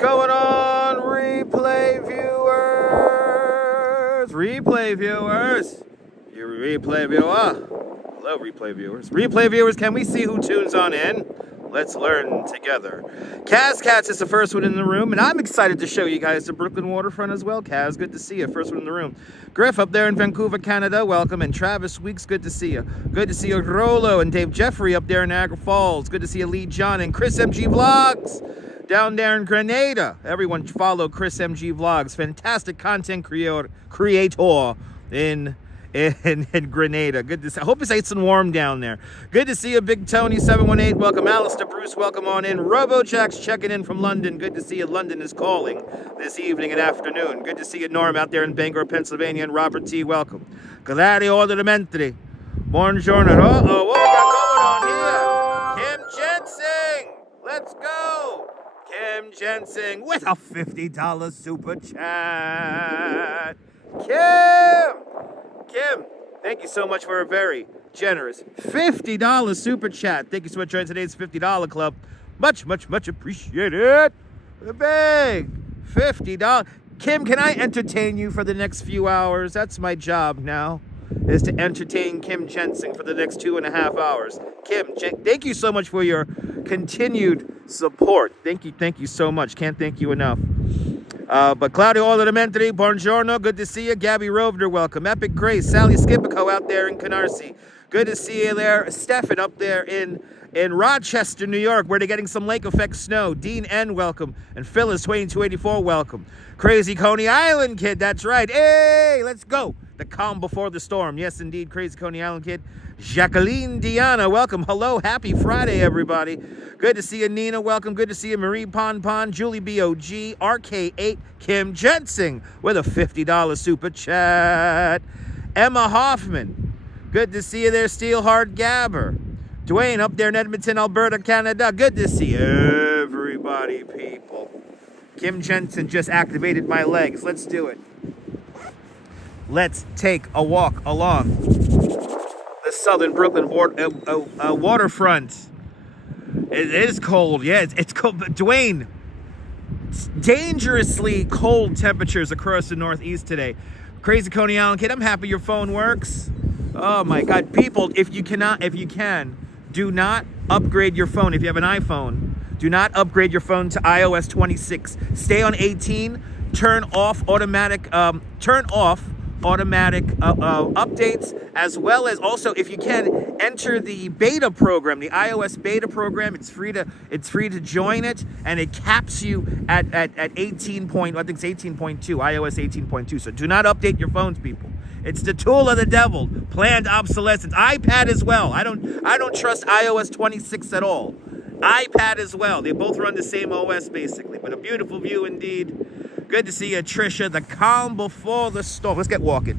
going on, replay viewers? Replay viewers. You replay viewer. Hello, replay viewers. Replay viewers, can we see who tunes on in? Let's learn together. Kaz Katz is the first one in the room, and I'm excited to show you guys the Brooklyn Waterfront as well. Kaz, good to see you. First one in the room. Griff up there in Vancouver, Canada, welcome. And Travis Weeks, good to see you. Good to see you, Rolo and Dave Jeffrey up there in Niagara Falls. Good to see you, Lee John and Chris MG Vlogs down there in Grenada. Everyone follow Chris MG Vlogs. Fantastic content creator in Grenada. Good to see. I hope it's nice and warm down there. Good to see you, Big Tony 718. Welcome, Alistair Bruce. Welcome on in. RoboJack's checking in from London. Good to see you. London is calling this evening and afternoon. Good to see you, Norm, out there in Bangor, Pennsylvania. And Robert T. Welcome. Gladio Ordimentary. Buongiorno. Uh-oh, what we got going on here? Kim Jensing. Let's go. Kim Jensing with a $50 super chat. Kim, thank you so much for a very generous $50 super chat. Thank you so much for joining today's $50 club. Much, much, much appreciated. A big $50. Kim, can I entertain you for the next few hours? That's my job now, is to entertain Kim Jensing for the next 2.5 hours. Kim, thank you so much for your continued support. Thank you so much. Can't thank you enough. But Claudio Elementary, buongiorno, good to see you. Gabby Rovner, welcome. Epic Grace, Sally Skipico out there in Canarsie. Good to see you there. Stefan up there in Rochester, New York, where they're getting some lake effect snow. Dean N, welcome. And Phyllis 2284, welcome. Crazy Coney Island kid, that's right. Hey, let's go. The calm before the storm. Yes, indeed, Crazy Coney Island kid. Jacqueline Diana, welcome. Hello, happy Friday, everybody. Good to see you, Nina. Welcome. Good to see you, Marie Pon Pon, Julie BOG, RK8, Kim Jensing with a $50 super chat. Emma Hoffman. Good to see you there, Steelheart Gabber. Dwayne up there in Edmonton, Alberta, Canada. Good to see everybody, people. Kim Jensen just activated my legs. Let's do it. Let's take a walk along the southern Brooklyn waterfront. It is cold. Yeah, it's cold. But Dwayne, it's dangerously cold temperatures across the Northeast today. Crazy Coney Island kid, I'm happy your phone works. Oh my God, people, if you can, do not upgrade your phone. If you have an iPhone, do not upgrade your phone to iOS 26. Stay on 18. Turn off automatic updates, as well as also, if you can, enter the beta program, the iOS beta program. It's free to join it, and it caps you at 18 point, I think it's 18.2, iOS 18.2. So do not update your phones, people. It's the tool of the devil, planned obsolescence. iPad as well. I don't trust iOS 26 at all. iPad as well. They both run the same OS basically, but a beautiful view indeed. Good to see you, Trisha. The calm before the storm. Let's get walking.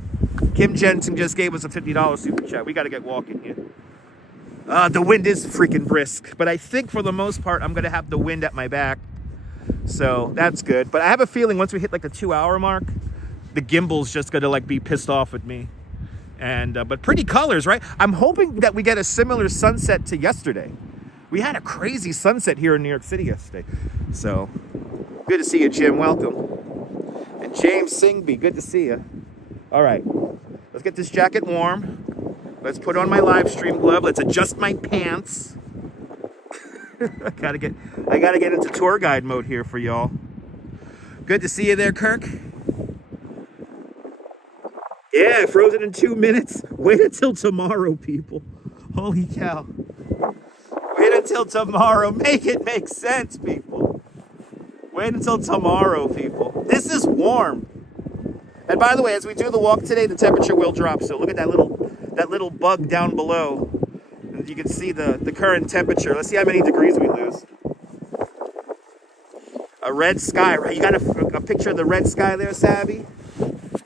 Kim Jensen just gave us a $50 super chat. We got to get walking here. The wind is freaking brisk, but I think for the most part, I'm going to have the wind at my back. So that's good. But I have a feeling once we hit like the 2-hour mark, the Gimble's just going to like be pissed off with me. And but pretty colors, right? I'm hoping that we get a similar sunset to yesterday. We had a crazy sunset here in New York City yesterday. So good to see you, Jim. Welcome. And James Singby, good to see you. All right, let's get this jacket warm. Let's put on my live stream glove. Let's adjust my pants. I gotta get into tour guide mode here for y'all. Good to see you there, Kirk. Yeah, frozen in 2 minutes. Wait until tomorrow, people. Holy cow. Wait until tomorrow. Make it make sense, people. Wait until tomorrow, people. This is warm. And by the way, as we do the walk today, the temperature will drop. So look at that little bug down below. You can see the current temperature. Let's see how many degrees we lose. A red sky, right? You got a picture of the red sky there, Sabby?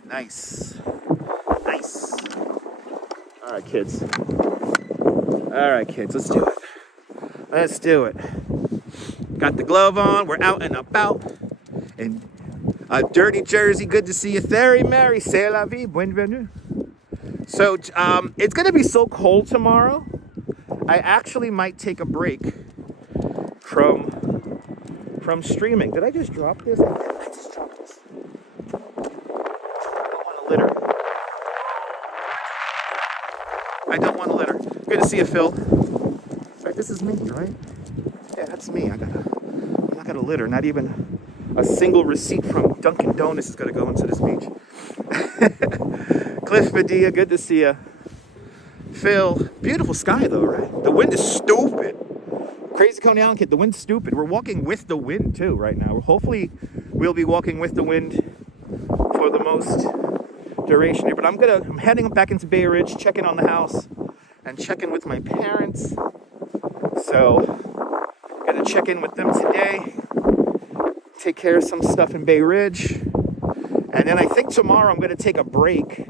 Nice. Nice. All right, kids. Let's do it. Let's do it. Got the glove on. We're out and about. And Dirty Jersey, good to see you. Thierry Mary, c'est la vie, bienvenue. So it's going to be so cold tomorrow. I actually might take a break from from streaming. Did I just drop this? I just dropped this. I don't want to litter. I don't want to litter. Good to see you, Phil. Right, this is me, right? Yeah, that's me. I'm not gonna litter. Not even a single receipt from Dunkin' Donuts is gonna go into this beach. Cliff Medea, good to see you. Phil, beautiful sky though, right? The wind is stupid. Crazy Coney Island kid, the wind's stupid. We're walking with the wind too right now. Hopefully we'll be walking with the wind for the most duration here. But I'm heading back into Bay Ridge, checking on the house and checking with my parents. So gotta check in with them today. Take care of some stuff in Bay Ridge. And then I think tomorrow I'm gonna take a break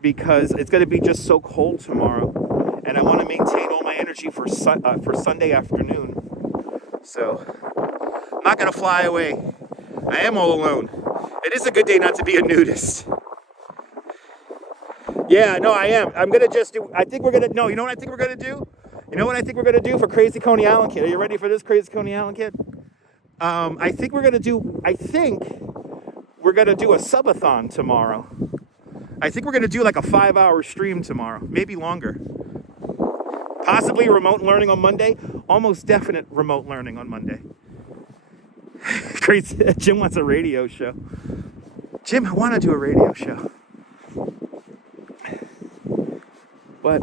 because it's gonna be just so cold tomorrow. And I wanna maintain all my energy for Sunday afternoon. So I'm not gonna fly away. I am all alone. It is a good day not to be a nudist. Yeah, no, I am. I'm gonna just do, I think we're gonna, no, you know what I think we're gonna do? You know what I think we're gonna do for Crazy Coney Island Kid? Are you ready for this, Crazy Coney Island Kid? I think we're gonna do a subathon tomorrow. I think we're gonna do like a 5-hour stream tomorrow, maybe longer. Possibly remote learning on Monday. Almost definite remote learning on Monday. Crazy. Jim wants a radio show. Jim, I want to do a radio show. But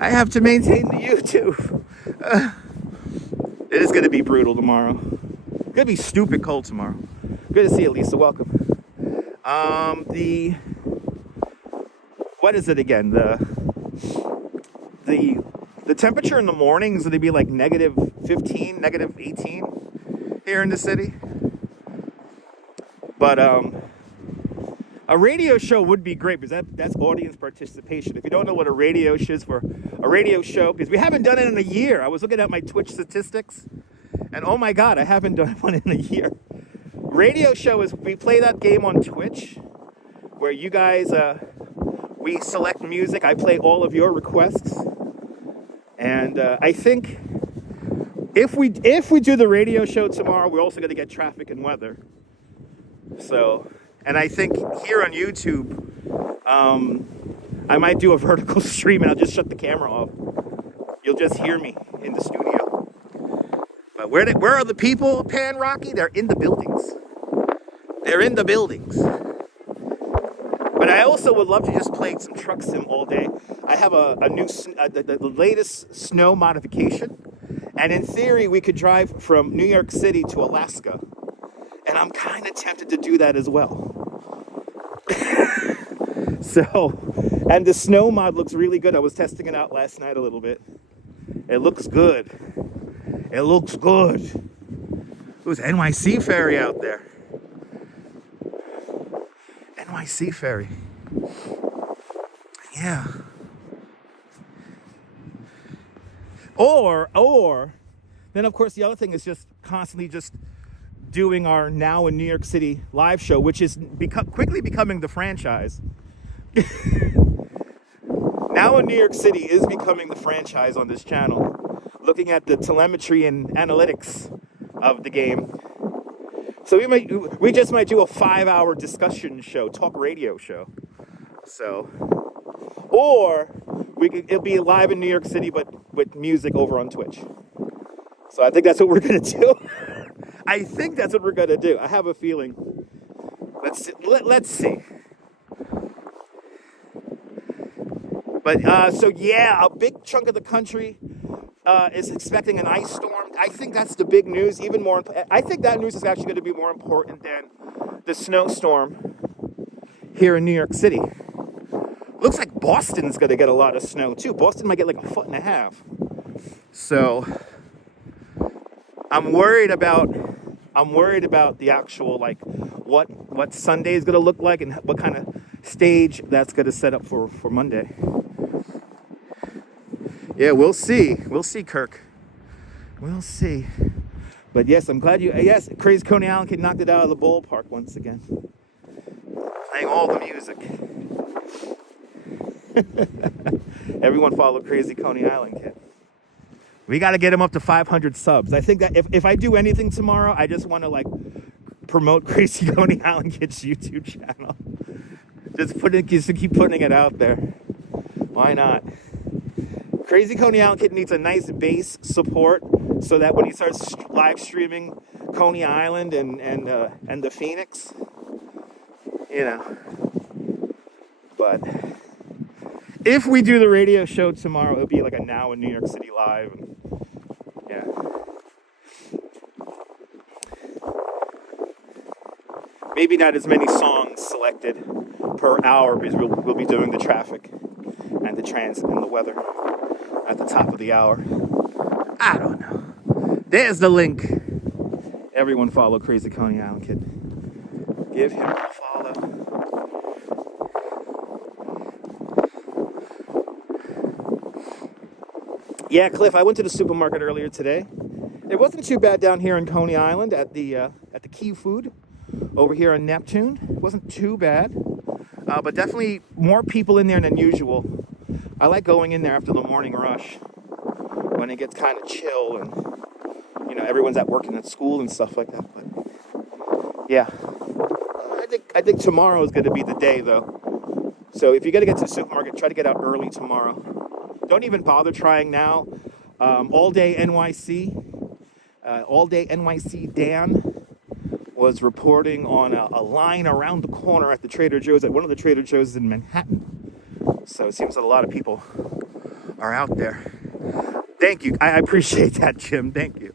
I have to maintain the YouTube. It is going to be brutal tomorrow. It's going to be stupid cold tomorrow. Good to see you, Lisa. Welcome. What is it again? The temperature in the morning is going to be like negative 15, negative 18 here in the city. But a radio show would be great because that's audience participation. If you don't know what a radio show is, because we haven't done it in a year. I was looking at my Twitch statistics, and oh my God, I haven't done one in a year. Radio show is, we play that game on Twitch, where you guys, we select music. I play all of your requests. And I think if we do the radio show tomorrow, we're also going to get traffic and weather. So, and I think here on YouTube, I might do a vertical stream and I'll just shut the camera off. You'll just hear me in the studio. But where are the people, Pan Rocky? They're in the buildings. They're in the buildings. But I also would love to just play some truck sim all day. I have a new, the latest snow modification. And in theory, we could drive from New York City to Alaska. And I'm kind of tempted to do that as well. So, and the snow mod looks really good. I was testing it out last night a little bit. It looks good. It looks good. There's NYC ferry out there. NYC ferry. Yeah. Or, then of course the other thing is just constantly just doing our Now in New York City live show, which is quickly becoming the franchise. Now in New York City is becoming the franchise on this channel, looking at the telemetry and analytics of the game. So we just might do a 5-hour discussion show, talk radio show. So, or it'll be live in New York City, but with music over on Twitch. So I think that's what we're gonna do. I think that's what we're gonna do. I have a feeling. Let's see. But so yeah, a big chunk of the country is expecting an ice storm. I think that's the big news. Even more, I think that news is actually going to be more important than the snowstorm here in New York City. Looks like Boston's going to get a lot of snow too. Boston might get like 1.5 feet. So I'm worried about the actual, like, what Sunday is going to look like and what kind of stage that's going to set up for Monday. Yeah, we'll see. We'll see, Kirk. We'll see. But yes, I'm glad yes, Crazy Coney Island Kid knocked it out of the ballpark once again. Playing all the music. Everyone follow Crazy Coney Island Kid. We got to get him up to 500 subs. I think that if I do anything tomorrow, I just want to like promote Crazy Coney Island Kid's YouTube channel. Just to keep putting it out there. Why not? Crazy Coney Island Kid needs a nice base support so that when he starts live streaming Coney Island and the Phoenix, you know. But if we do the radio show tomorrow, it'll be like a Now in New York City Live. And, yeah. Maybe not as many songs selected per hour because we'll be doing the traffic and the transit and the weather at the top of the hour. I don't know. There's the link. Everyone follow Crazy Coney Island Kid. Give him a follow. Yeah, Cliff, I went to the supermarket earlier today. It wasn't too bad down here in Coney Island at the Key Food over here on Neptune. It wasn't too bad, but definitely more people in there than usual. I like going in there after the morning rush when it gets kind of chill and, you know, everyone's at work and at school and stuff like that. But yeah, I think tomorrow is going to be the day though. So if you're going to get to the supermarket, try to get out early tomorrow. Don't even bother trying now. All day NYC Dan was reporting on a line around the corner at the Trader Joe's, at one of the Trader Joe's in Manhattan. So it seems that a lot of people are out there. Thank you. I appreciate that, Jim. Thank you.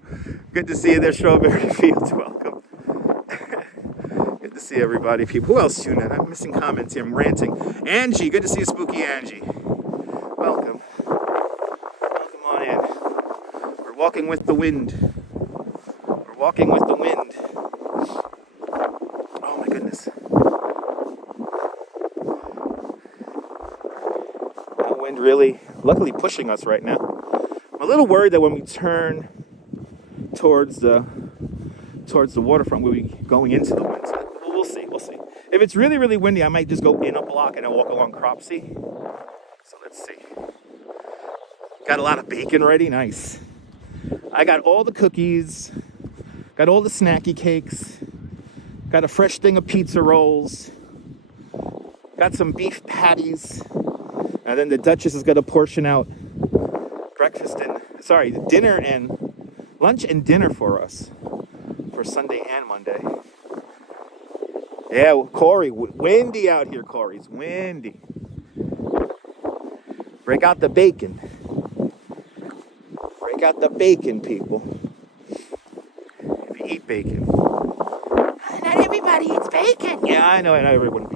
Good to see you there, Strawberry Fields. Welcome. Good to see everybody. People. Who else tuned in? I'm missing comments here. I'm ranting. Angie. Good to see you, Spooky Angie. Welcome. Welcome on in. We're walking with the wind. We're walking with the wind. Oh my goodness. The wind really, luckily pushing us right now. I'm a little worried that when we turn towards the waterfront, we'll be going into the wind. So we'll see. If it's really, really windy, I might just go in a block and I'll walk along Cropsey. So let's see. Got a lot of bacon ready. Nice. I got all the cookies. Got all the snacky cakes. Got a fresh thing of pizza rolls. Got some beef patties. And then the Duchess is going to portion out dinner and lunch and dinner for us for Sunday and Monday. Yeah, well, Corey, windy out here, Corey. It's windy. Break out the bacon. Break out the bacon, people. If you eat bacon. Not everybody eats bacon. Yeah, I know. Not everyone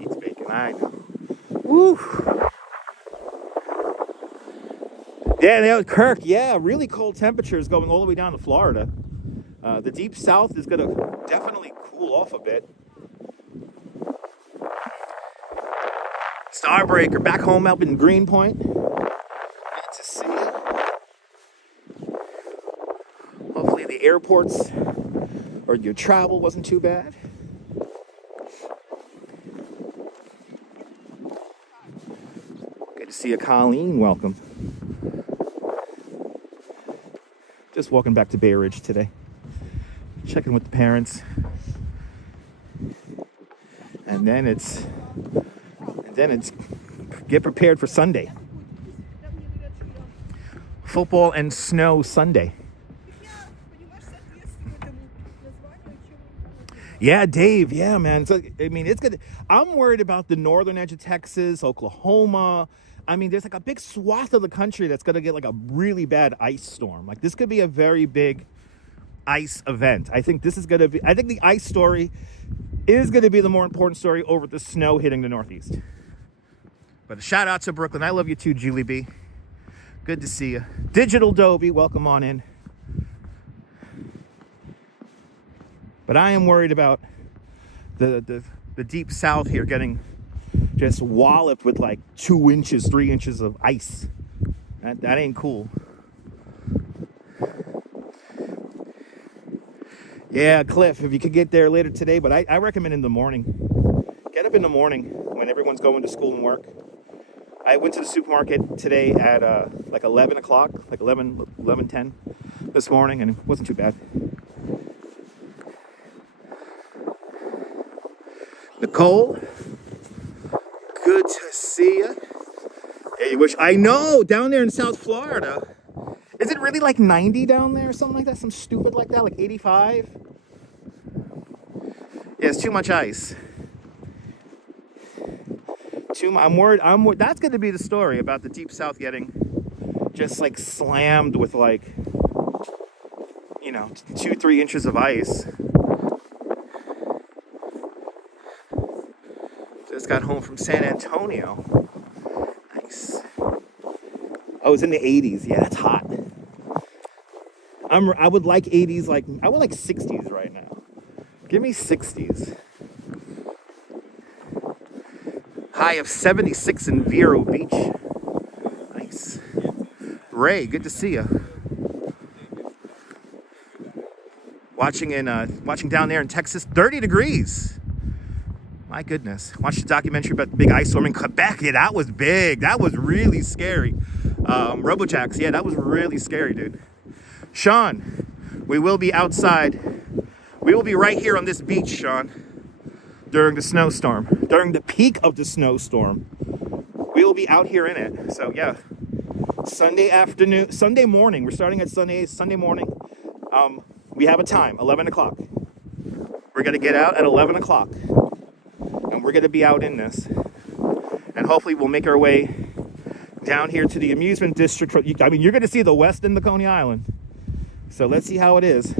eats bacon. I know. Woo. Yeah, Kirk. Yeah, really cold temperatures going all the way down to Florida. The deep south is going to definitely cool off a bit. Starbreaker back home up in Greenpoint. Good to see you. Hopefully the airports or your travel wasn't too bad. Good to see you, Colleen. Welcome. Just walking back to Bay Ridge today. Checking with the parents. And then it's get prepared for Sunday. Football and snow Sunday. Yeah, Dave. Yeah, man. So, I mean, it's good. I'm worried about the northern edge of Texas, Oklahoma. I mean, there's like a big swath of the country that's going to get like a really bad ice storm. Like this could be a very big ice event. I think the ice story is going to be the more important story over the snow hitting the Northeast. But a shout out to Brooklyn. I love you too, Julie B. Good to see you. Digital Dobie, welcome on in. But I am worried about the deep south here getting just walloped with like 2 inches, 3 inches of ice. That ain't cool. Yeah, Cliff, if you could get there later today, but I recommend in the morning. Get up in the morning when everyone's going to school and work. I went to the supermarket today at like 11 o'clock, like 11:10 this morning, and it wasn't too bad. Nicole, good to see you. Yeah, you wish. I know, down there in South Florida. Is it really like 90 down there or something like that? Some stupid like that, like 85? Yeah, it's too much ice. I'm worried. That's going to be the story about the Deep South getting just like slammed with like, 2-3 inches of ice. Just got home from San Antonio. Nice. Oh, it's in the 80s. Yeah, that's hot. I would like 80s, I would like 60s right now. Give me 60s. High of 76 in Vero Beach. Nice. Ray, good to see you. Watching down there in Texas, 30 degrees. My goodness. Watched the documentary about the big ice storm in Quebec. Yeah, that was big. That was really scary. Robojacks, yeah, that was really scary, dude. Sean, we will be outside. We will be right here on this beach, Sean, during the snowstorm. During the peak of the snowstorm. We will be out here in it. So, yeah. Sunday morning. We're starting at Sunday morning. We have a time, 11 o'clock. We're going to get out at 11 o'clock. And we're going to be out in this. And hopefully we'll make our way down here to the amusement district. I mean, you're going to see the west end of Coney Island. So let's see how it is.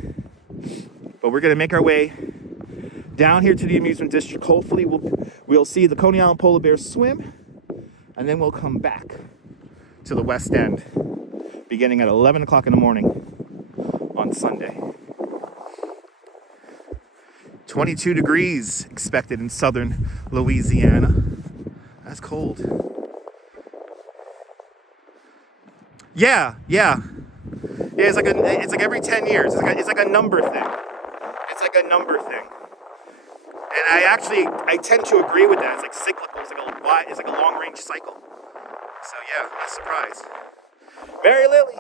But we're going to make our way down here to the amusement district. Hopefully we'll see the Coney Island polar bears swim. And then we'll come back to the west end beginning at 11 o'clock in the morning on Sunday. 22 degrees expected in southern Louisiana. That's cold. Yeah. It's like every 10 years. It's like a number thing. It's like a number thing. And I tend to agree with that. It's like cyclical. It's like a long range cycle. So yeah, not surprised. Mary Lily.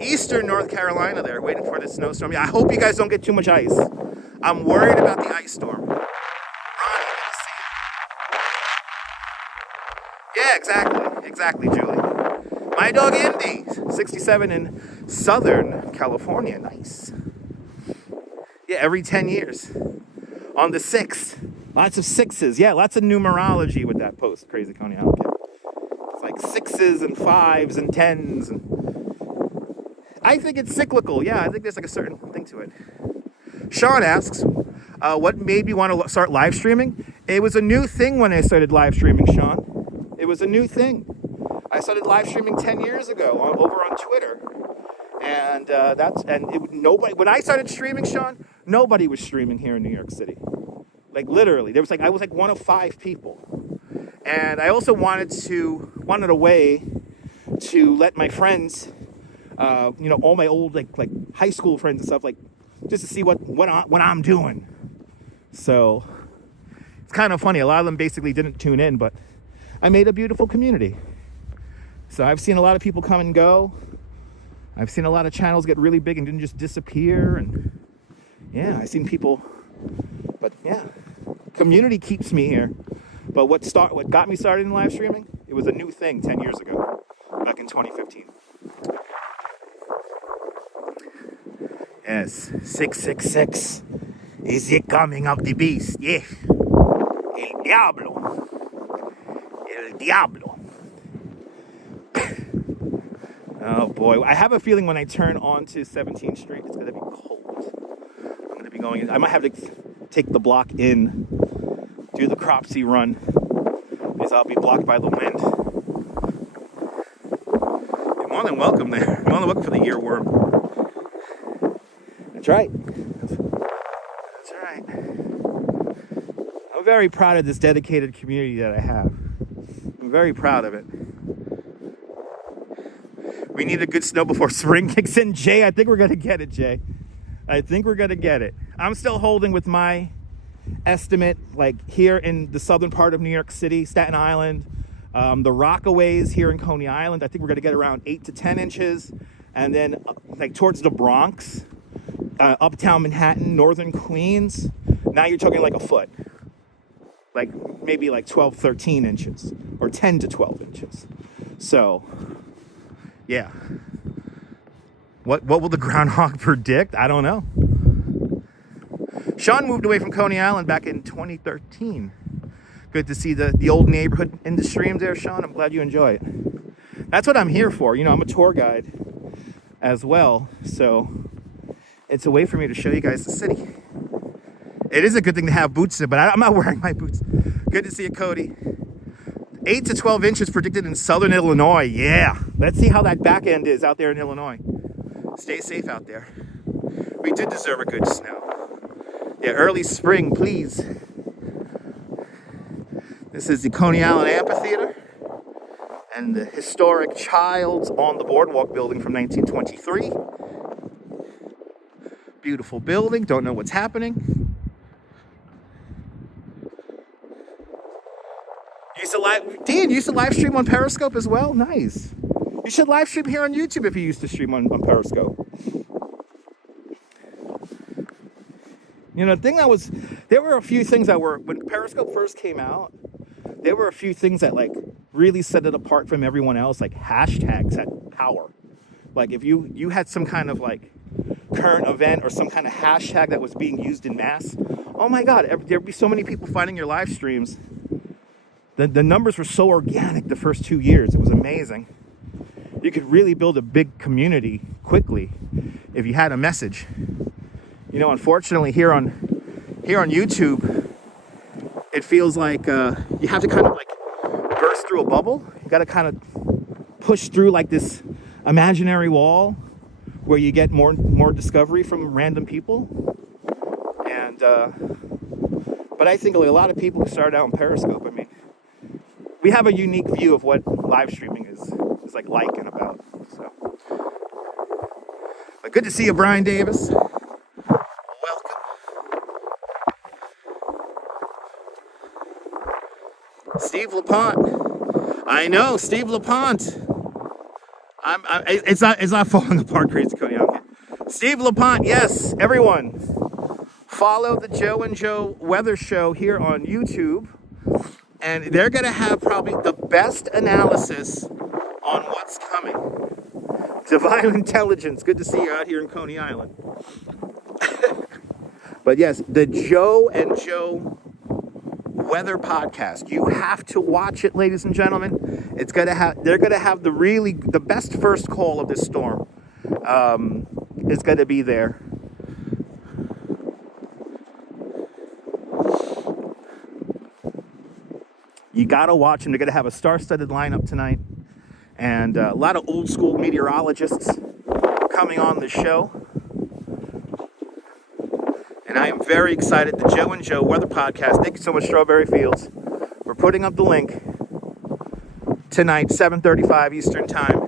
Eastern North Carolina there, waiting for this snowstorm. Yeah, I hope you guys don't get too much ice. I'm worried about the ice storm. Ronnie, good to see you. Yeah, exactly, Julie. My dog Indy, 67 in Southern California. Nice. Yeah, every 10 years. On the 6th. Lots of 6s. Yeah, lots of numerology with that post. Crazy Coney Island kid. It's like 6s and 5s and 10s. And I think it's cyclical. Yeah, I think there's like a certain thing to it. Sean asks, what made me want to start live streaming? It was a new thing when I started live streaming, Sean. It was a new thing. I started live streaming 10 years ago over on Twitter. And nobody, when I started streaming, Sean, nobody was streaming here in New York City. Like literally, I was like one of 5 people. And I also wanted a way to let my friends, all my old like high school friends and stuff, like just to see what I'm doing. So it's kind of funny. A lot of them basically didn't tune in, but I made a beautiful community. So I've seen a lot of people come and go. I've seen a lot of channels get really big and didn't just disappear. And yeah, I've seen people, but yeah, community keeps me here. But what got me started in live streaming, it was a new thing 10 years ago, back in 2015. Yes, 666 is the coming of the beast. Yeah, El Diablo. El Diablo. Oh boy, I have a feeling when I turn onto 17th Street, it's gonna be cold. I'm gonna be going in. I might have to take the block in, do the Cropsey run, because I'll be blocked by the wind. You're more than welcome there. You're more than welcome for the earworm. That's right. That's right. I'm very proud of this dedicated community that I have. I'm very proud of it. We need a good snow before spring kicks in. Jay, I think we're going to get it, Jay. I think we're going to get it. I'm still holding with my estimate, like here in the southern part of New York City, Staten Island, the Rockaways here in Coney Island, I think we're going to get around 8 to 10 inches. And then like towards the Bronx, uptown Manhattan, northern Queens, now you're talking like a foot. Like maybe like 12, 13 inches or 10 to 12 inches. So, yeah. What will the groundhog predict? I don't know. Sean moved away from Coney Island back in 2013. Good to see the old neighborhood in the stream there, Sean. I'm glad you enjoy it. That's what I'm here for. You know, I'm a tour guide as well. So it's a way for me to show you guys the city. It is a good thing to have boots in, but I'm not wearing my boots. Good to see you, Cody. 8 to 12 inches predicted in southern Illinois. Yeah. Let's see how that back end is out there in Illinois. Stay safe out there. We do deserve a good snow. Yeah, early spring, please. This is the Coney Island Amphitheater and the historic Childs on the Boardwalk building from 1923. Beautiful building. Don't know what's happening. Dean, you used to live stream on Periscope as well? Nice. You should live stream here on YouTube if you used to stream on Periscope. You know, the thing that was, there were a few things that were, when Periscope first came out, there were a few things that like really set it apart from everyone else, like hashtags had power. Like if you had some kind of like current event or some kind of hashtag that was being used in mass, oh my God, there'd be so many people finding your live streams. The numbers were so organic the first 2 years. It was amazing. You could really build a big community quickly if you had a message. You know, unfortunately, here on YouTube, it feels like you have to kind of like burst through a bubble. You got to kind of push through like this imaginary wall where you get more discovery from random people. And but I think like, a lot of people who started out on Periscope, I mean, we have a unique view of what live streaming is like and about. So, but good to see you, Brian Davis. Welcome. Steve LaPont. I know, Steve LaPont. It's not falling apart, crazy Coney Island. Steve LaPont, yes, everyone. Follow the Joe and Joe Weather Show here on YouTube. And they're going to have probably the best analysis on what's coming. Divine Intelligence. Good to see you out here in Coney Island. But yes, the Joe and Joe Weather Podcast. You have to watch it, ladies and gentlemen. They're going to have the best first call of this storm. Is going to be there. You gotta watch them. They're gonna have a star-studded lineup tonight, and a lot of old-school meteorologists coming on the show. And I am very excited. The Joe and Joe Weather Podcast. Thank you so much, Strawberry Fields. We're putting up the link tonight, 7:35 Eastern Time.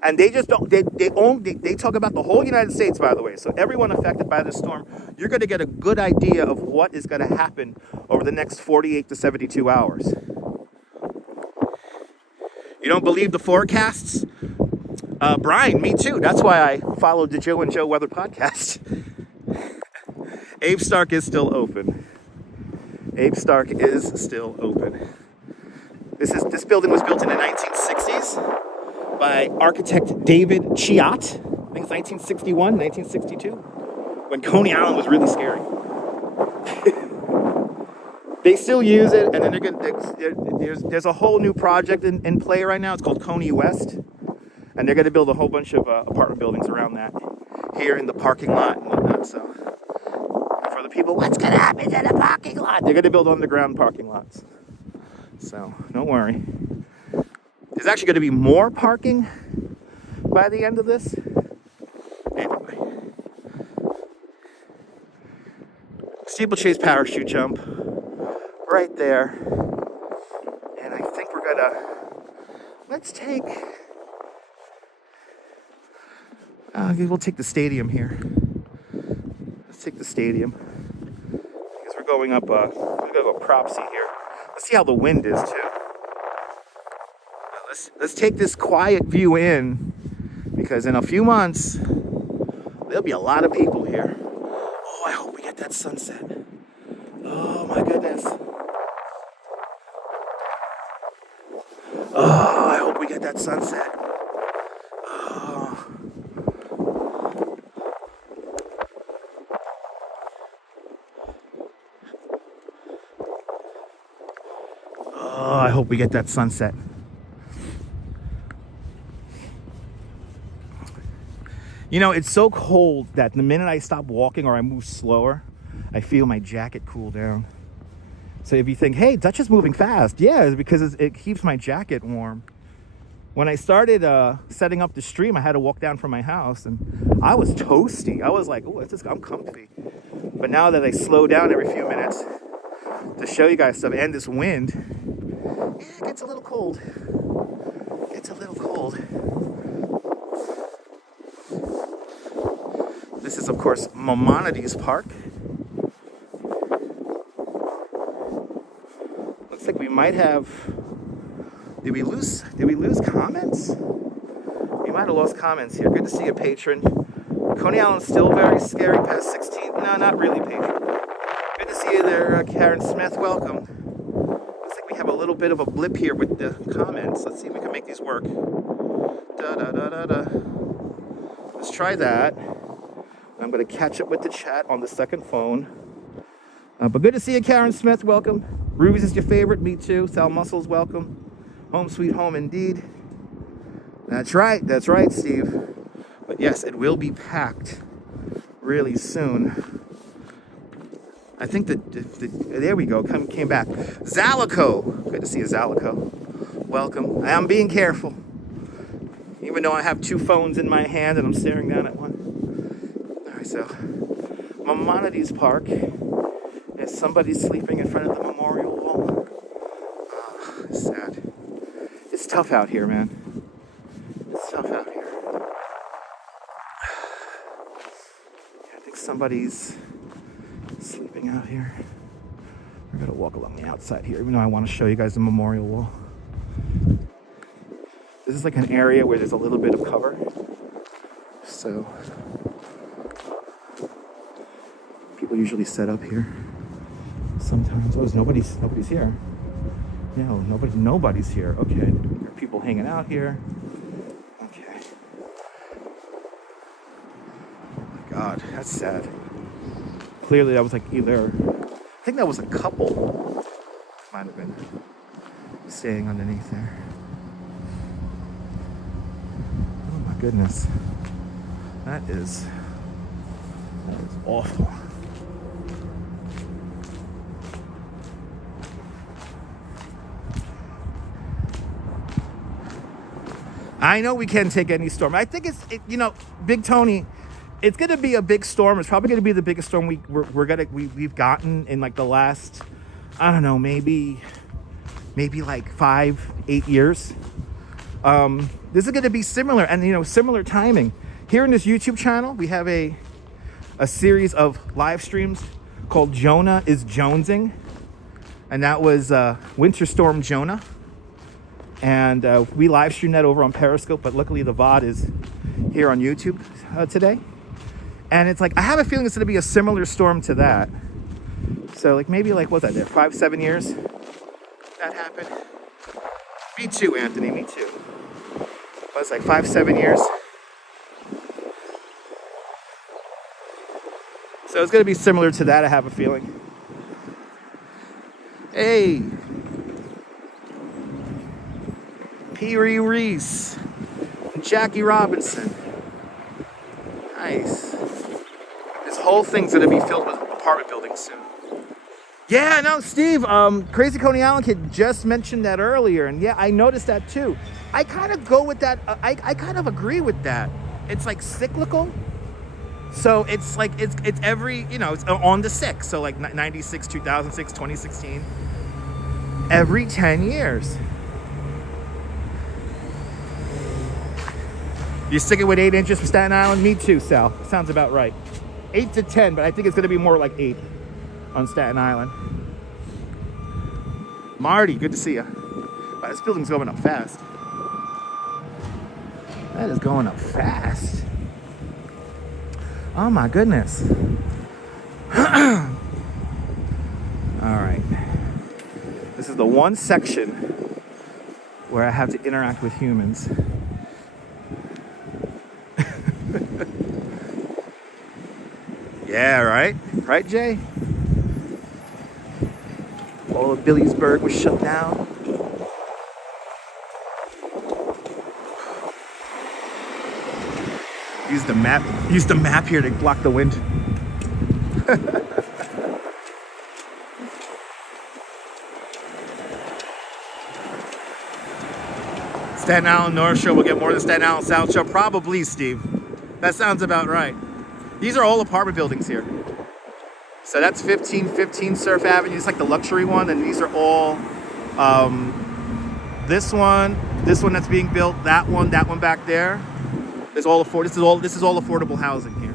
And they just don't. They talk about the whole United States, by the way. So everyone affected by this storm, you're going to get a good idea of what is going to happen over the next 48 to 72 hours. You don't believe the forecasts? Brian, me too. That's why I followed the Joe and Joe Weather Podcast. Abe Stark is still open. Abe Stark is still open. This building was built in the 1960s. By architect David Chiat. I think it's 1961, 1962, when Coney Island was really scary. They still use it, and then there's a whole new project in play right now. It's called Coney West, and they're going to build a whole bunch of apartment buildings around that here in the parking lot and whatnot. So for the people, what's going to happen to the parking lot? They're going to build underground parking lots. So don't worry. There's actually going to be more parking by the end of this. Anyway. Steeplechase parachute jump. Right there. And I think we're going to... Let's take... we'll take the stadium here. Let's take the stadium. Because we're going up, we're gonna go propsy here. Let's see how the wind is too. Let's take this quiet view in, because in a few months there'll be a lot of people here. Oh, I hope we get that sunset. Oh my goodness. Oh, I hope we get that sunset. Oh. Oh, I hope we get that sunset. You know, it's so cold that the minute I stop walking or I move slower, I feel my jacket cool down. So if you think, hey, Dutch is moving fast, yeah, it's because it keeps my jacket warm. When I started setting up the stream, I had to walk down from my house, and I was toasty. I was like, oh, I'm comfy. But now that I slow down every few minutes to show you guys stuff, and this wind, it gets a little cold. It's a little cold. This is, of course, Maimonides Park. Looks like we might have... Did we lose comments? We might have lost comments here. Good to see you, patron. Coney Island's still very scary past 16. No, not really, patron. Good to see you there, Karen Smith. Welcome. Looks like we have a little bit of a blip here with the comments. Let's see if we can make these work. Let's try that. I'm going to catch up with the chat on the second phone. But good to see you, Karen Smith. Welcome. Ruby's is your favorite. Me too. Sal Muscles, welcome. Home sweet home indeed. That's right, Steve. But yes, it will be packed really soon. I think that there we go. Came back. Zalico. Good to see you, Zalico. Welcome. I am being careful, even though I have two phones in my hand and I'm staring down at one. All right, so Maimonides Park. There's somebody sleeping in front of the memorial wall. Oh, it's sad. It's tough out here, man. It's tough out here. I think somebody's sleeping out here. We're gonna walk along the outside here, even though I want to show you guys the memorial wall. This is like an area where there's a little bit of cover. So people usually set up here. Sometimes. Oh, nobody's here. No, nobody's here. Okay. There are people hanging out here. Okay. Oh my God, that's sad. Clearly that was like either, I think that was a couple. Might have been staying underneath there. Oh my goodness. That is awful. I know we can take any storm. I think Big Tony, it's going to be a big storm. It's probably going to be the biggest storm we've gotten in like the last, I don't know, maybe like 5-8 years. This is going to be similar, and similar timing. Here in this YouTube channel, we have a series of live streams called Jonah is Jonesing, and that was Winter Storm Jonah. And we live streamed that over on Periscope, but luckily the VOD is here on YouTube today. And it's like, I have a feeling it's going to be a similar storm to that. So like maybe like, what's that there, 5-7 years that happened? Me too, Anthony, me too. But it's like 5-7 years. So it's going to be similar to that, I have a feeling. Hey. Peary Reese, Jackie Robinson. Nice. This whole thing's gonna be filled with apartment buildings soon. Yeah, no, Steve, Crazy Coney Island Kid just mentioned that earlier, and yeah, I noticed that too. I kind of go with that. I kind of agree with that. It's like cyclical. So it's like it's every, it's on the 6. So like 96, 2006, 2016. Every 10 years. You sticking with 8 inches from Staten Island? Me too, Sal. Sounds about right. 8 to 10, but I think it's going to be more like 8. on Staten Island. Marty, good to see you. Wow, this building's going up fast. That is going up fast. Oh my goodness. All right. This is the one section where I have to interact with humans. Yeah, right? Right, Jay? All of Billiesburg was shut down. Use the map here to block the wind. Staten Island North Shore will get more than Staten Island South Shore. Probably, Steve. That sounds about right. These are all apartment buildings here. So that's 1515 Surf Avenue. It's like the luxury one, and these are all this one that's being built, that one back there. This is all affordable housing here.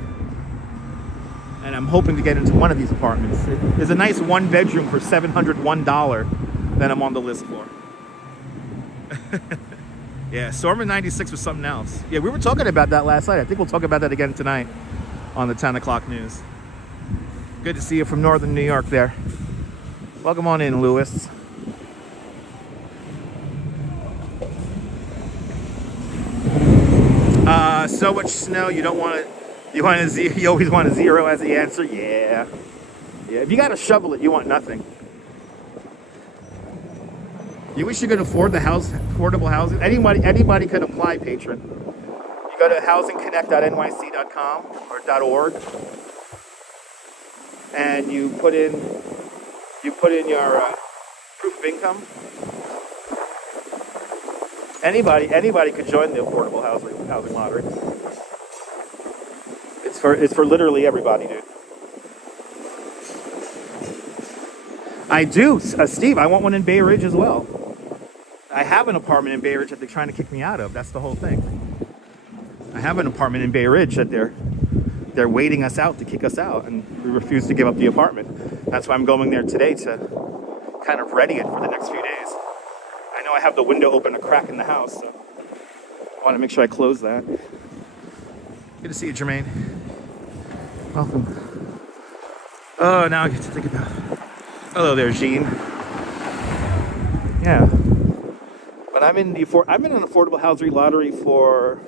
And I'm hoping to get into one of these apartments. There's a nice one bedroom for $701 that I'm on the list for. Yeah, Storm in 96 was something else. Yeah, we were talking about that last night. I think we'll talk about that again tonight on the 10 o'clock news. Good to see you from Northern New York there. Welcome on in, Lewis. So much snow, you always want a zero as the answer. Yeah. If you gotta shovel it, you want nothing. You wish you could afford affordable housing. Anybody could apply, patron. You go to housingconnect.nyc.com or .org, and you put in your proof of income. Anybody could join the affordable housing lottery. It's for literally everybody, dude. I do, Steve. I want one in Bay Ridge as well. I have an apartment in Bay Ridge that they're trying to kick me out of. That's the whole thing. I have an apartment in Bay Ridge that they're waiting us out to kick us out, and we refuse to give up the apartment. That's why I'm going there today to kind of ready it for the next few days. I know I have the window open a crack in the house, so I want to make sure I close that. Good to see you, Jermaine. Welcome. Oh, now I get to think about it. Hello there, Jean. Yeah. But I'm in an affordable housing lottery for,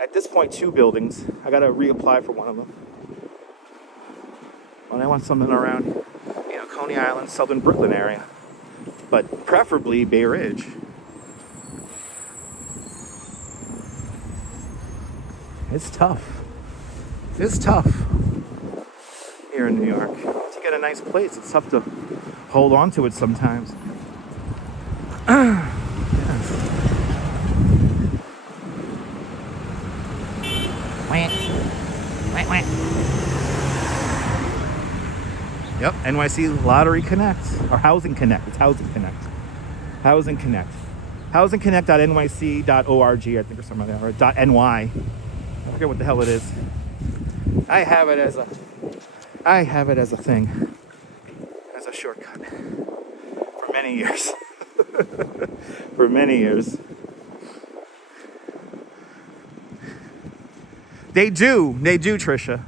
at this point, 2 buildings. I got to reapply for one of them. Well, I want something around, Coney Island, Southern Brooklyn area. But preferably Bay Ridge. It's tough. It's tough here in New York. To get a nice place, it's tough to hold on to it sometimes. Yes. Yep, NYC Lottery Connect, or Housing Connect. It's Housing Connect. Housing Connect. Housingconnect.nyc.org, I think, or something like that, or .ny. I forget what the hell it is. I have it as a thing, as a shortcut for many years. For many years. They do, Trisha.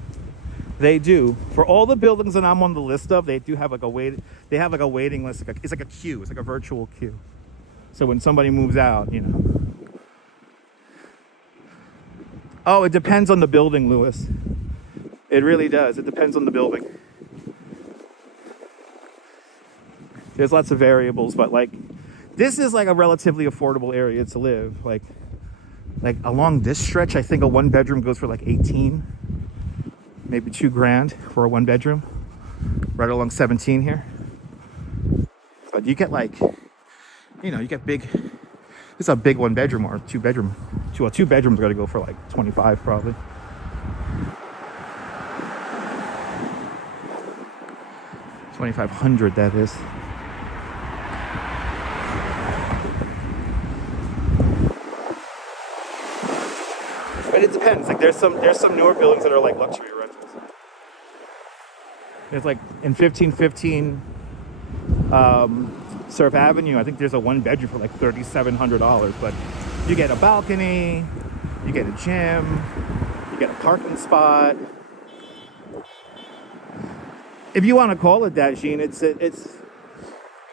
They do. For all the buildings that I'm on the list of, they do have like a waiting list. It's like a queue. It's like a virtual queue. So when somebody moves out, Oh, it depends on the building, Lewis. It really does. It depends on the building. There's lots of variables, but this is like a relatively affordable area to live. Like along this stretch, I think a 1-bedroom goes for 18, maybe $2,000 for a 1-bedroom. Right along 17 here. But you get you get big. This is a big 1-bedroom or 2-bedroom. 2 bedrooms are gonna go for 25 probably. $2,500, that is. But it depends. There's some newer buildings that are luxury rentals. There's like in 1515 Surf Avenue, I think there's a 1-bedroom for like $3,700, but you get a balcony, you get a gym, you get a parking spot. If you want to call it that, Gene, it's you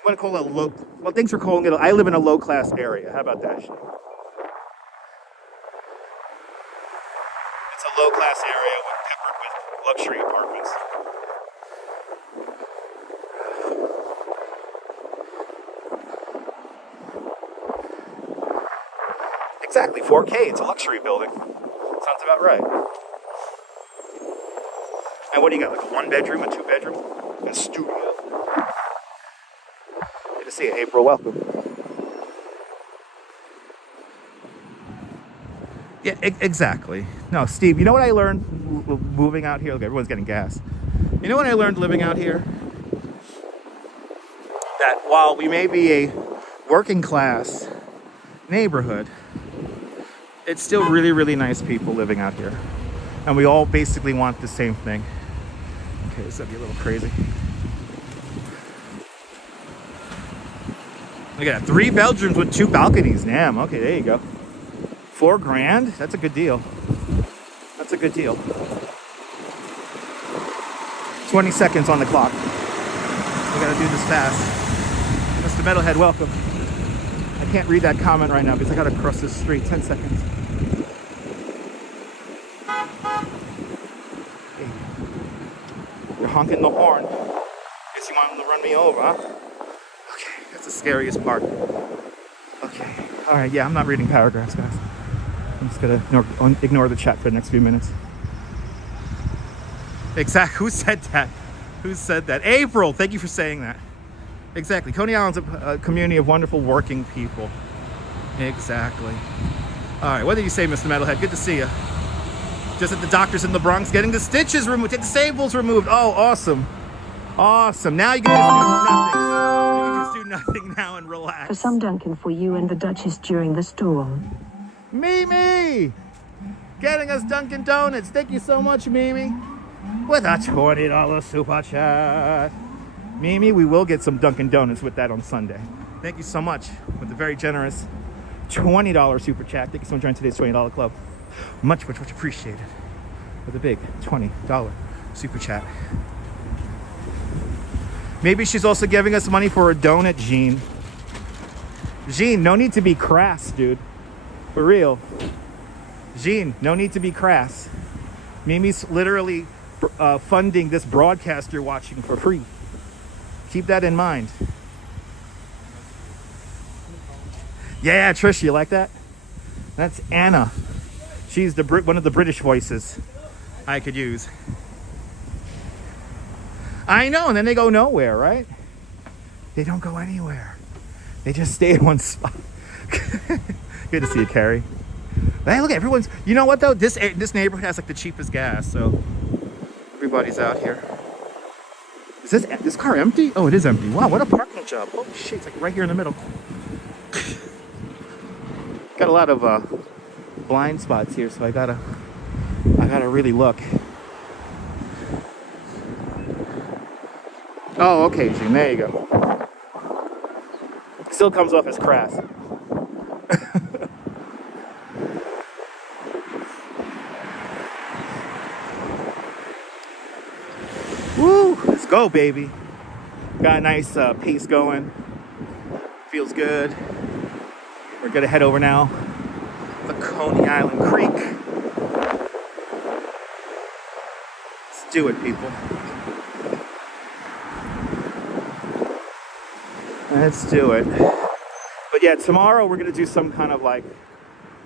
want to call it low. Well, thanks for calling it. I live in a low-class area. How about that, Gene? It's a low-class area peppered with luxury apartments. Exactly, 4K. It's a luxury building. Sounds about right. And what do you got? Like a 1-bedroom, a 2-bedroom, and a studio. Good to see you, April. Welcome. Yeah, exactly. No, Steve, you know what I learned moving out here? Look, everyone's getting gas. You know what I learned living out here? That while we may be a working class neighborhood, it's still really, really nice people living out here. And we all basically want the same thing. Okay, this might be a little crazy. Look at that, 3 bedrooms with 2 balconies. Damn, okay, there you go. $4,000, that's a good deal. That's a good deal. 20 seconds on the clock. We gotta do this fast. Mr. Metalhead, welcome. I can't read that comment right now because I gotta cross this street. 10 seconds. Hey. You're honking the horn. Guess you want him to run me over, huh? Okay, that's the scariest part. Okay. Alright, yeah, I'm not reading paragraphs, guys. I'm just gonna ignore the chat for the next few minutes. Exactly. Who said that? Who said that? April, thank you for saying that. Exactly. Coney Island's a community of wonderful working people. Exactly. All right, what did you say, Mr. Metalhead? Good to see you. Just at the doctor's in the Bronx getting the stitches removed, the staples removed. Oh, awesome. Awesome. Now you can just do nothing. You can just do nothing now and relax. For some Dunkin' for you and the Duchess during the storm. Mimi! Getting us Dunkin' Donuts. Thank you so much, Mimi. With a $20 super chat. Mimi, we will get some Dunkin' Donuts with that on Sunday. Thank you so much with the very generous $20 super chat. Thank you so much for joining today's $20 club. Much, much, much appreciated. With a big $20 super chat. Maybe she's also giving us money for a donut, Gene. Gene, no need to be crass, dude. For real. Gene, no need to be crass. Mimi's literally funding this broadcast you're watching for free. Keep that in mind. Yeah, Trish, you like that? That's Anna. She's one of the British voices I could use. I know, and then they go nowhere, right? They don't go anywhere. They just stay in one spot. Good to see you, Carrie. Hey, look, everyone's... You know what, though? This neighborhood has, like, the cheapest gas, so... Everybody's out here. Is this car empty? Oh, it is empty. Wow, what a parking job. Holy shit, it's like right here in the middle. Got a lot of blind spots here, so I gotta really look. Oh, okay, Gene, there you go. Still comes off as crass. Woo! Let's go, baby. Got a nice pace going. Feels good. We're gonna head over now. The Coney Island Creek. Let's do it, people. Let's do it. But yeah, tomorrow we're gonna do some kind of like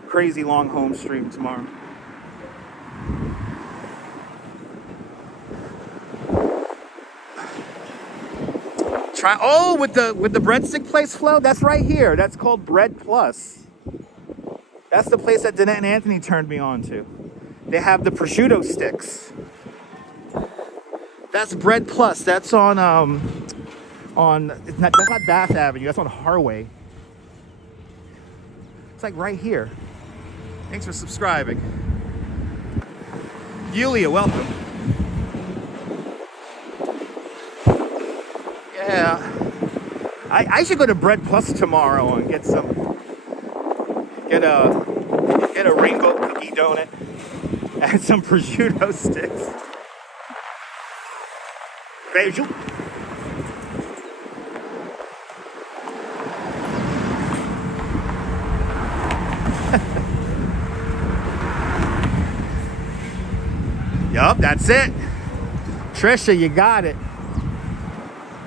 crazy long home stream tomorrow. With the breadstick place, Flo, that's right here. That's called Bread Plus. That's the place that Danette and Anthony turned me on to. They have the prosciutto sticks. That's Bread Plus. That's on that's not Bath Avenue. That's on Parkway. It's like right here. Thanks for subscribing. Yulia, welcome. Yeah. I should go to Bread Plus tomorrow and get a rainbow cookie donut and some prosciutto sticks. Beijo. Yup, that's it. Trisha, you got it.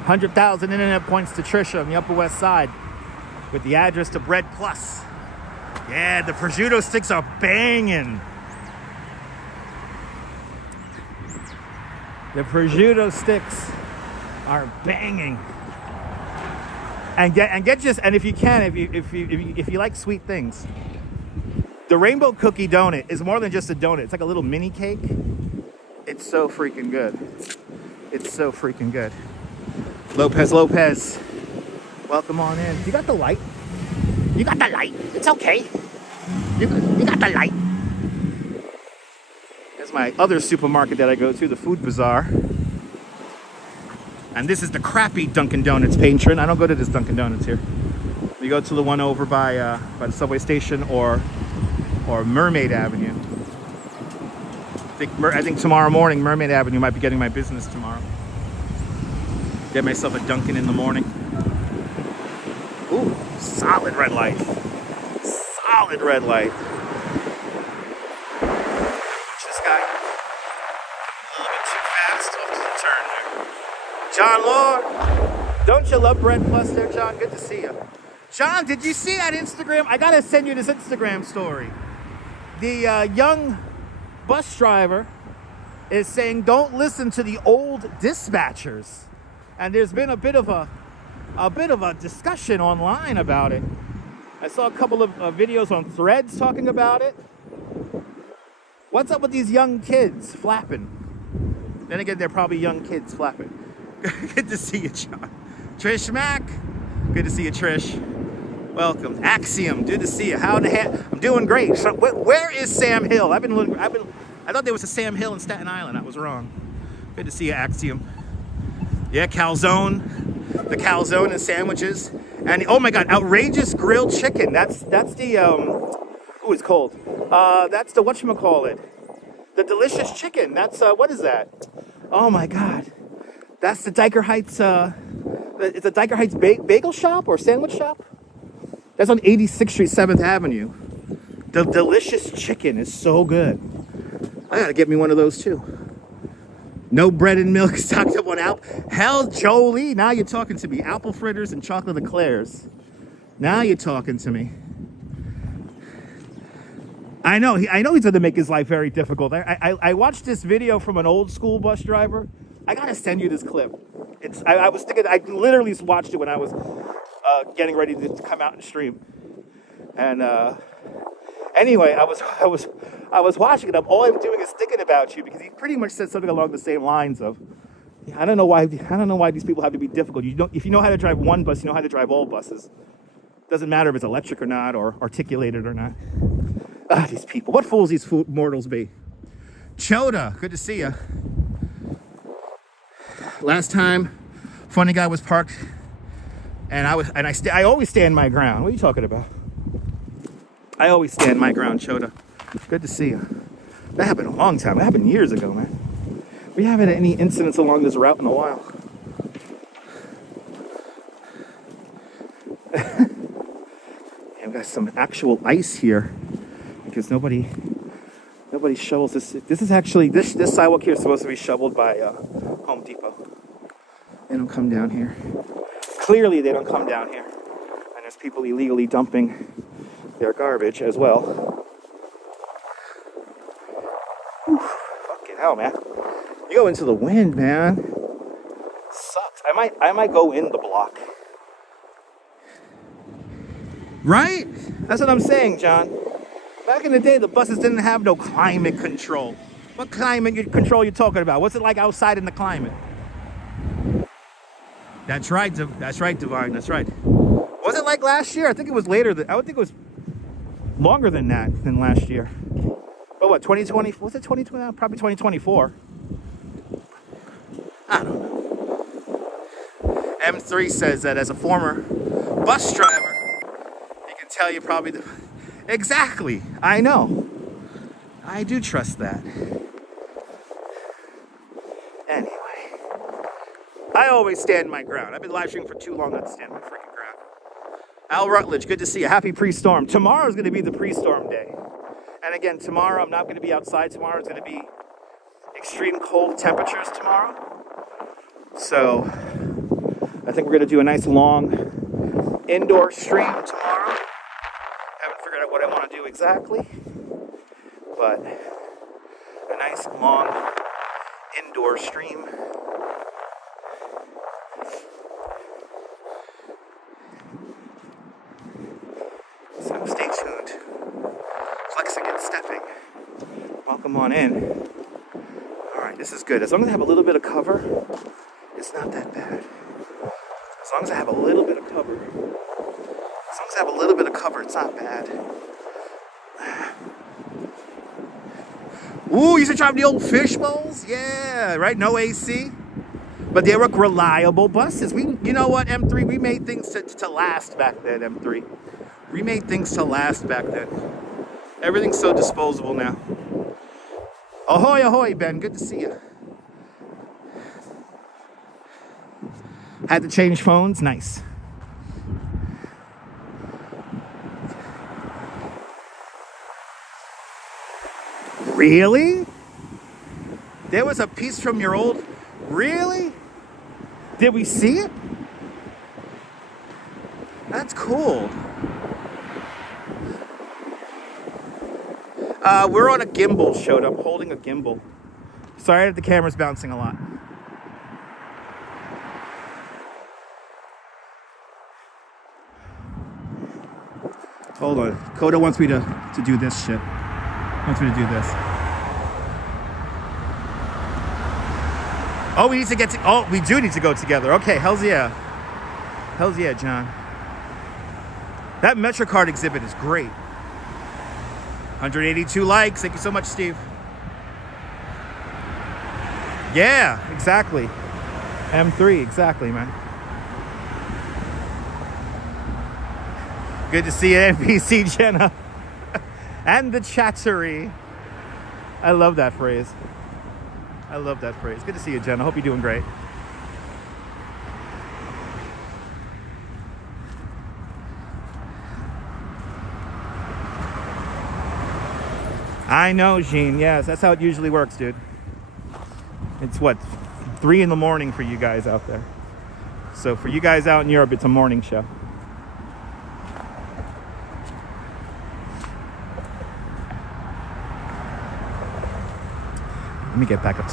100,000 internet points to Trisha on the Upper West Side with the address to Bread Plus. Yeah, the prosciutto sticks are banging. The prosciutto sticks are banging. And if you can, if you like sweet things, the rainbow cookie donut is more than just a donut. It's like a little mini cake. It's so freaking good. It's so freaking good. Lopez, welcome on in. You got the light? You got the light. It's okay. You got the light. That's my other supermarket that I go to, the Food Bazaar. And this is the crappy Dunkin' Donuts patron. I don't go to this Dunkin' Donuts here. We go to the one over by the subway station or Mermaid Avenue. I think tomorrow morning, Mermaid Avenue might be getting my business tomorrow. Get myself a Dunkin' in the morning. Ooh, solid red light. Solid red light. Watch this guy. A little bit too fast off to the turn there. John Lord. Don't you love Bread Plus there, John? Good to see you. John, did you see that Instagram? I gotta send you this Instagram story. The young bus driver is saying don't listen to the old dispatchers. And there's been a bit of a discussion online about it. I saw a couple of videos on Threads talking about it. What's up with these young kids flapping? Then again, they're probably young kids flapping. Good to see you, John. Trish Mack, good to see you, Trish. Welcome. Axiom, good to see you. How the heck? I'm doing great. So, where is Sam Hill? I thought there was a Sam Hill in Staten Island. I was wrong. Good to see you, Axiom. Yeah, calzone, the calzone and sandwiches, and oh my God, outrageous grilled chicken. That's the ooh, it's cold. That's the whatchamacallit, the delicious chicken. That's what is that? Oh my God, that's the Dyker Heights. It's a Dyker Heights bagel shop or sandwich shop. That's on 86th Street, 7th Avenue. The delicious chicken is so good. I gotta get me one of those too. No bread and milk stocked up on apple. Hell, Jolie, now you're talking to me. Apple fritters and chocolate eclairs. Now you're talking to me. I know he's going to make his life very difficult. I watched this video from an old school bus driver. I got to send you this clip. I was thinking, I literally watched it when I was getting ready to come out and stream. And anyway, I was watching it. All I'm doing is thinking about you because he pretty much said something along the same lines of, I don't know why these people have to be difficult. If you know how to drive one bus, you know how to drive all buses. Doesn't matter if it's electric or not, or articulated or not. These people. What fools these mortals be. Choda, good to see you. Last time, funny guy was parked, and I always stand my ground. What are you talking about? I always stand my ground, Choda. Good to see you. That happened a long time. That happened years ago, man. We haven't had any incidents along this route in a while. I've got some actual ice here because nobody shovels this. This is actually this sidewalk here is supposed to be shoveled by Home Depot. They don't come down here. Clearly, they don't come down here, and there's people illegally dumping their garbage as well. Whew, fucking hell, man! You go into the wind, man. Sucks. I might go in the block. Right? That's what I'm saying, John. Back in the day, the buses didn't have no climate control. What climate control are you talking about? What's it like outside in the climate? That's right, Divine. That's right. Was it like last year? I think it was later. I would think it was longer than that, than last year. But what, 2020? Was it 2020? Probably 2024. I don't know. M3 says that as a former bus driver, he can tell you probably the... Exactly. I know. I do trust that. Anyway. I always stand my ground. I've been live streaming for too long not to stand my freaking ground. Al Rutledge, good to see you. Happy pre-storm. Tomorrow's going to be the pre-storm day. And again, tomorrow I'm not going to be outside. Tomorrow it's going to be extreme cold temperatures tomorrow. So I think we're going to do a nice long indoor stream tomorrow. Haven't figured out what I want to do exactly. But a nice long indoor stream. So stay tuned. Flexing and stepping. Welcome on in. Alright, this is good. As long as I have a little bit of cover, it's not that bad. As long as I have a little bit of cover. As long as I have a little bit of cover, it's not bad. Ooh, you should try the old fish bowls? Yeah, right? No AC. But they were reliable buses. You know what, M3? We made things to last back then, M3. We made things to last back then. Everything's so disposable now. Ahoy, ahoy, Ben. Good to see you. Had to change phones? Nice. Really? There was a piece from your old... Really? Did we see it? That's cool. We're on a gimbal show. I'm holding a gimbal. Sorry that the camera's bouncing a lot. Hold on. Coda wants me to do this shit. Wants me to do this. Oh, we need to get to... Oh, we do need to go together. Okay, hells yeah. Hells yeah, John. That MetroCard exhibit is great. 182 likes. Thank you so much, Steve. Yeah, exactly. M3, exactly, man. Good to see you, NPC Jenna. And the chattery. I love that phrase. I love that phrase. Good to see you, Jenna. Hope you're doing great. I know, Jean. Yes, that's how it usually works, dude. It's what, 3 in the morning for you guys out there. So for you guys out in Europe, it's a morning show. Let me get back up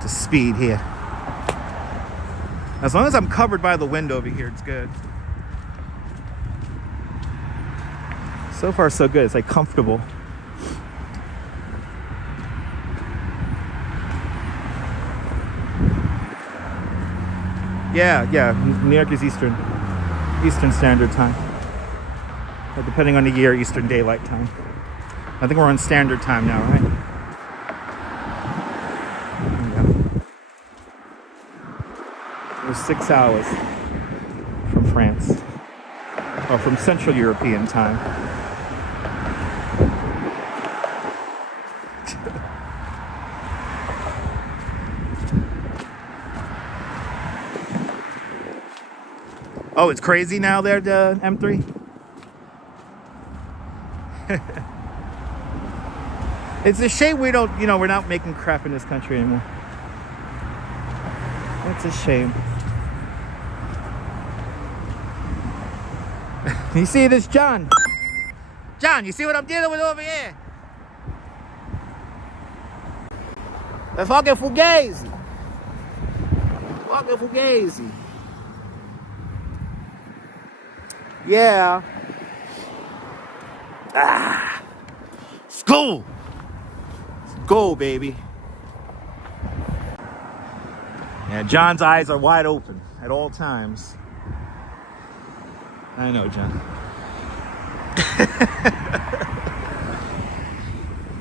to speed here. As long as I'm covered by the wind over here, it's good. So far, so good. It's like comfortable. Yeah. New York is Eastern Standard Time. But depending on the year, Eastern Daylight Time. I think we're on Standard Time now, right? We're 6 hours from France, or from Central European Time. Oh, it's crazy now there, the M3? It's a shame we don't, we're not making crap in this country anymore. It's a shame. You see this, John? John, you see what I'm dealing with over here? The fucking Fugazi. Fucking Fugazi. Yeah. School. Go, baby. Yeah, John's eyes are wide open at all times. I know, John.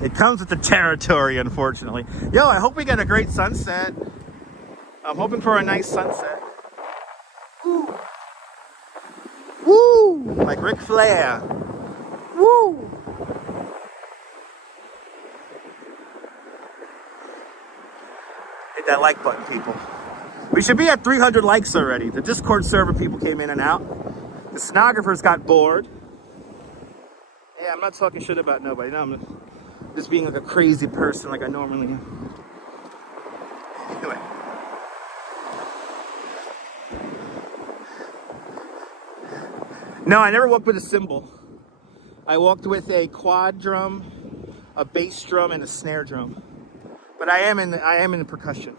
It comes with the territory, unfortunately. Yo, I hope we get a great sunset. I'm hoping for a nice sunset. Woo! Woo! Like Ric Flair. Woo! Hit that like button, people. We should be at 300 likes already. The Discord server people came in and out. The stenographers got bored. Yeah, I'm not talking shit about nobody. No, I'm just being like a crazy person like I normally am. Anyway. No, I never walked with a cymbal. I walked with a quad drum, a bass drum, and a snare drum. But I am in the percussion.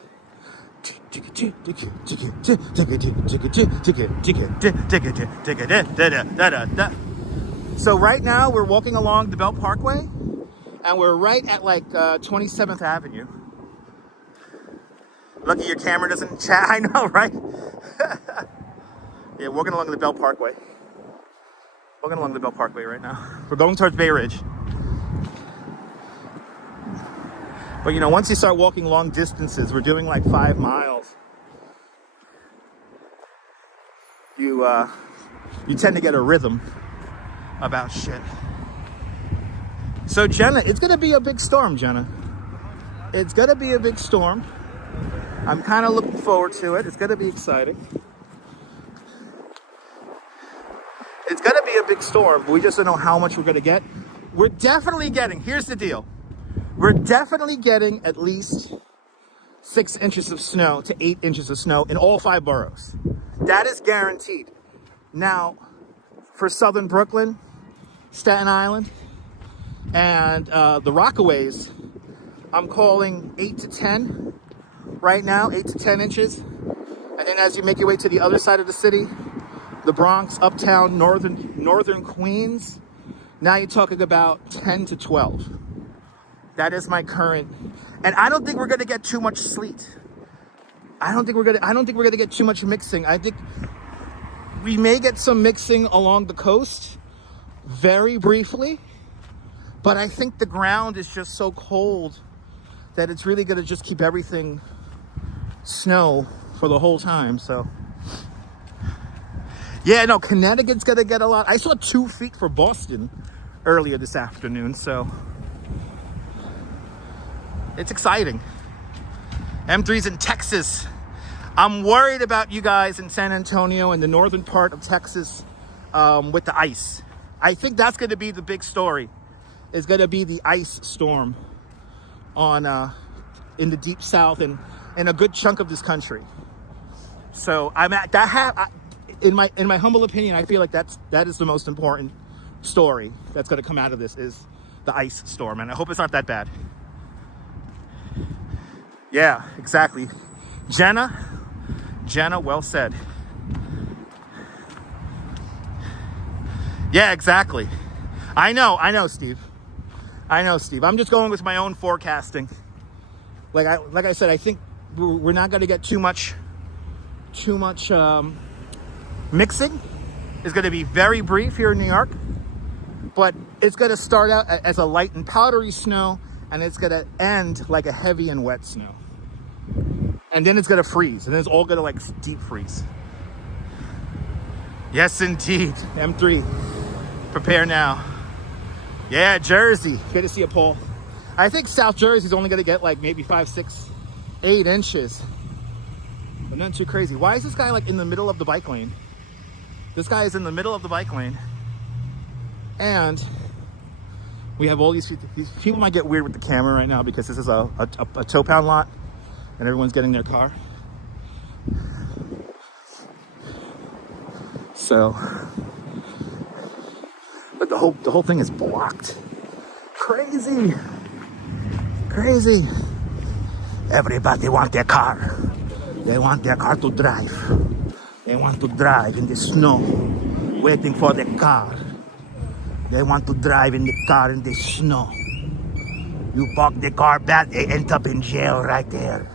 So right now we're walking along the Belt Parkway, and we're right at like 27th Avenue. Lucky your camera doesn't chat. I know, right? Yeah, walking along the Belt Parkway. Walking along the Belt Parkway right now. We're going towards Bay Ridge. But you know, once you start walking long distances, we're doing like 5 miles. You tend to get a rhythm about shit. So Jenna, it's gonna be a big storm, Jenna. It's gonna be a big storm. I'm kind of looking forward to it. It's gonna be exciting. It's gonna be a big storm, but we just don't know how much we're gonna get. We're definitely getting, here's the deal. We're definitely getting at least 6 inches of snow to 8 inches of snow in all 5 boroughs. That is guaranteed. Now, for Southern Brooklyn, Staten Island, and the Rockaways, I'm calling 8 to 10 right now, 8 to 10 inches. And then as you make your way to the other side of the city, the Bronx, Uptown, Northern Queens, now you're talking about 10 to 12. That is my current, and I don't think we're gonna get too much sleet. I don't think we're gonna get too much mixing. I think we may get some mixing along the coast, very briefly, but I think the ground is just so cold that it's really gonna just keep everything snow for the whole time. So, yeah, no, Connecticut's gonna get a lot. I saw 2 feet for Boston earlier this afternoon, so. It's exciting. M3's in Texas. I'm worried about you guys in San Antonio and the northern part of Texas with the ice. I think that's going to be the big story. Is going to be the ice storm on in the deep south and in a good chunk of this country. So I'm at that. In my humble opinion, I feel like that is the most important story that's going to come out of this is the ice storm, and I hope it's not that bad. Yeah, exactly. Jenna, well said. Yeah, exactly. I know, Steve. I'm just going with my own forecasting. Like I said, I think we're not going to get too much mixing. It's going to be very brief here in New York, but it's going to start out as a light and powdery snow, and it's going to end like a heavy and wet snow. And then it's going to freeze, and then it's all going to like deep freeze. Yes, indeed. M3, prepare now. Yeah, Jersey. Good to see you, Paul. I think South Jersey's only going to get like maybe 5, 6, 8 inches. But nothing too crazy. Why is this guy like in the middle of the bike lane? This guy is in the middle of the bike lane. And we have all these people might get weird with the camera right now because this is a tow pound lot and everyone's getting their car. So, but the whole thing is blocked. Crazy. Everybody want their car. They want their car to drive. They want to drive in the snow, waiting for the car. They want to drive in the car in the snow. You park the car bad, they end up in jail right there.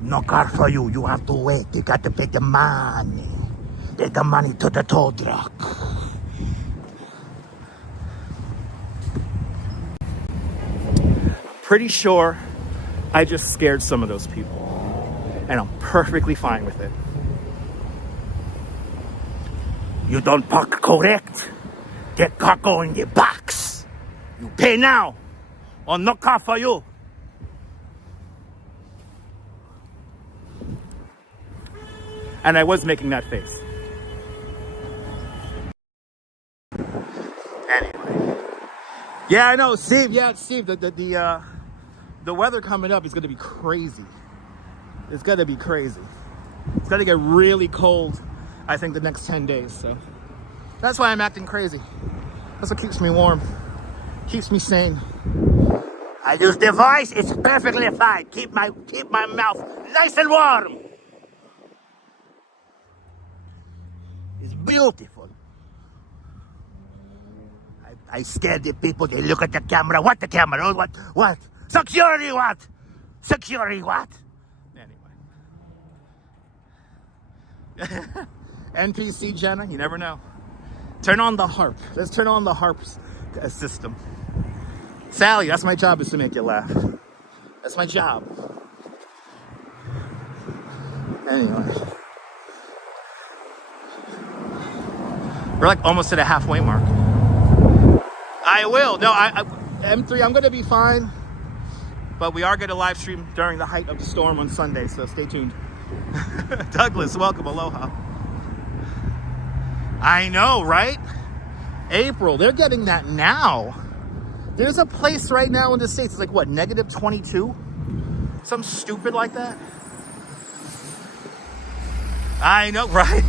No car for you. You have to wait. You got to pay the money. Pay the money to the tow truck. Pretty sure I just scared some of those people. And I'm perfectly fine with it. You don't park correct. Get cargo in the box. You pay now, or no car for you. And I was making that face. Anyway. Yeah, I know, Steve. Yeah, Steve. The weather coming up is going to be crazy. It's going to be crazy. It's going to get really cold, I think, the next 10 days. So that's why I'm acting crazy. That's what keeps me warm. Keeps me sane. I use the voice. It's perfectly fine. Keep my mouth nice and warm. It's beautiful. I scared the people. They look at the camera. What the camera? What? Security what? Security what? Anyway. NPC Jenna, you never know. Turn on the harp. Let's turn on the harp system. Sally, that's my job, is to make you laugh. That's my job. Anyway. We're like almost at a halfway mark. I will. No, M3, I'm going to be fine. But we are going to live stream during the height of the storm on Sunday, so stay tuned. Douglas, welcome. Aloha. I know, right? April, they're getting that now. There's a place right now in the States, it's like what, -22? Something stupid like that. I know, right?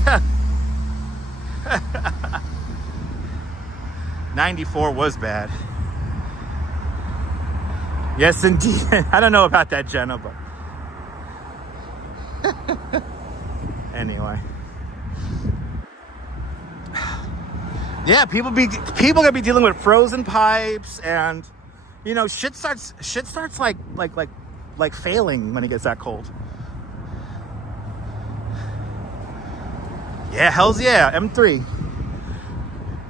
94 was bad. Yes, indeed. I don't know about that, Jenna, but anyway. Yeah, people gonna be dealing with frozen pipes, and you know, shit starts like failing when it gets that cold. Yeah, hells yeah, M3.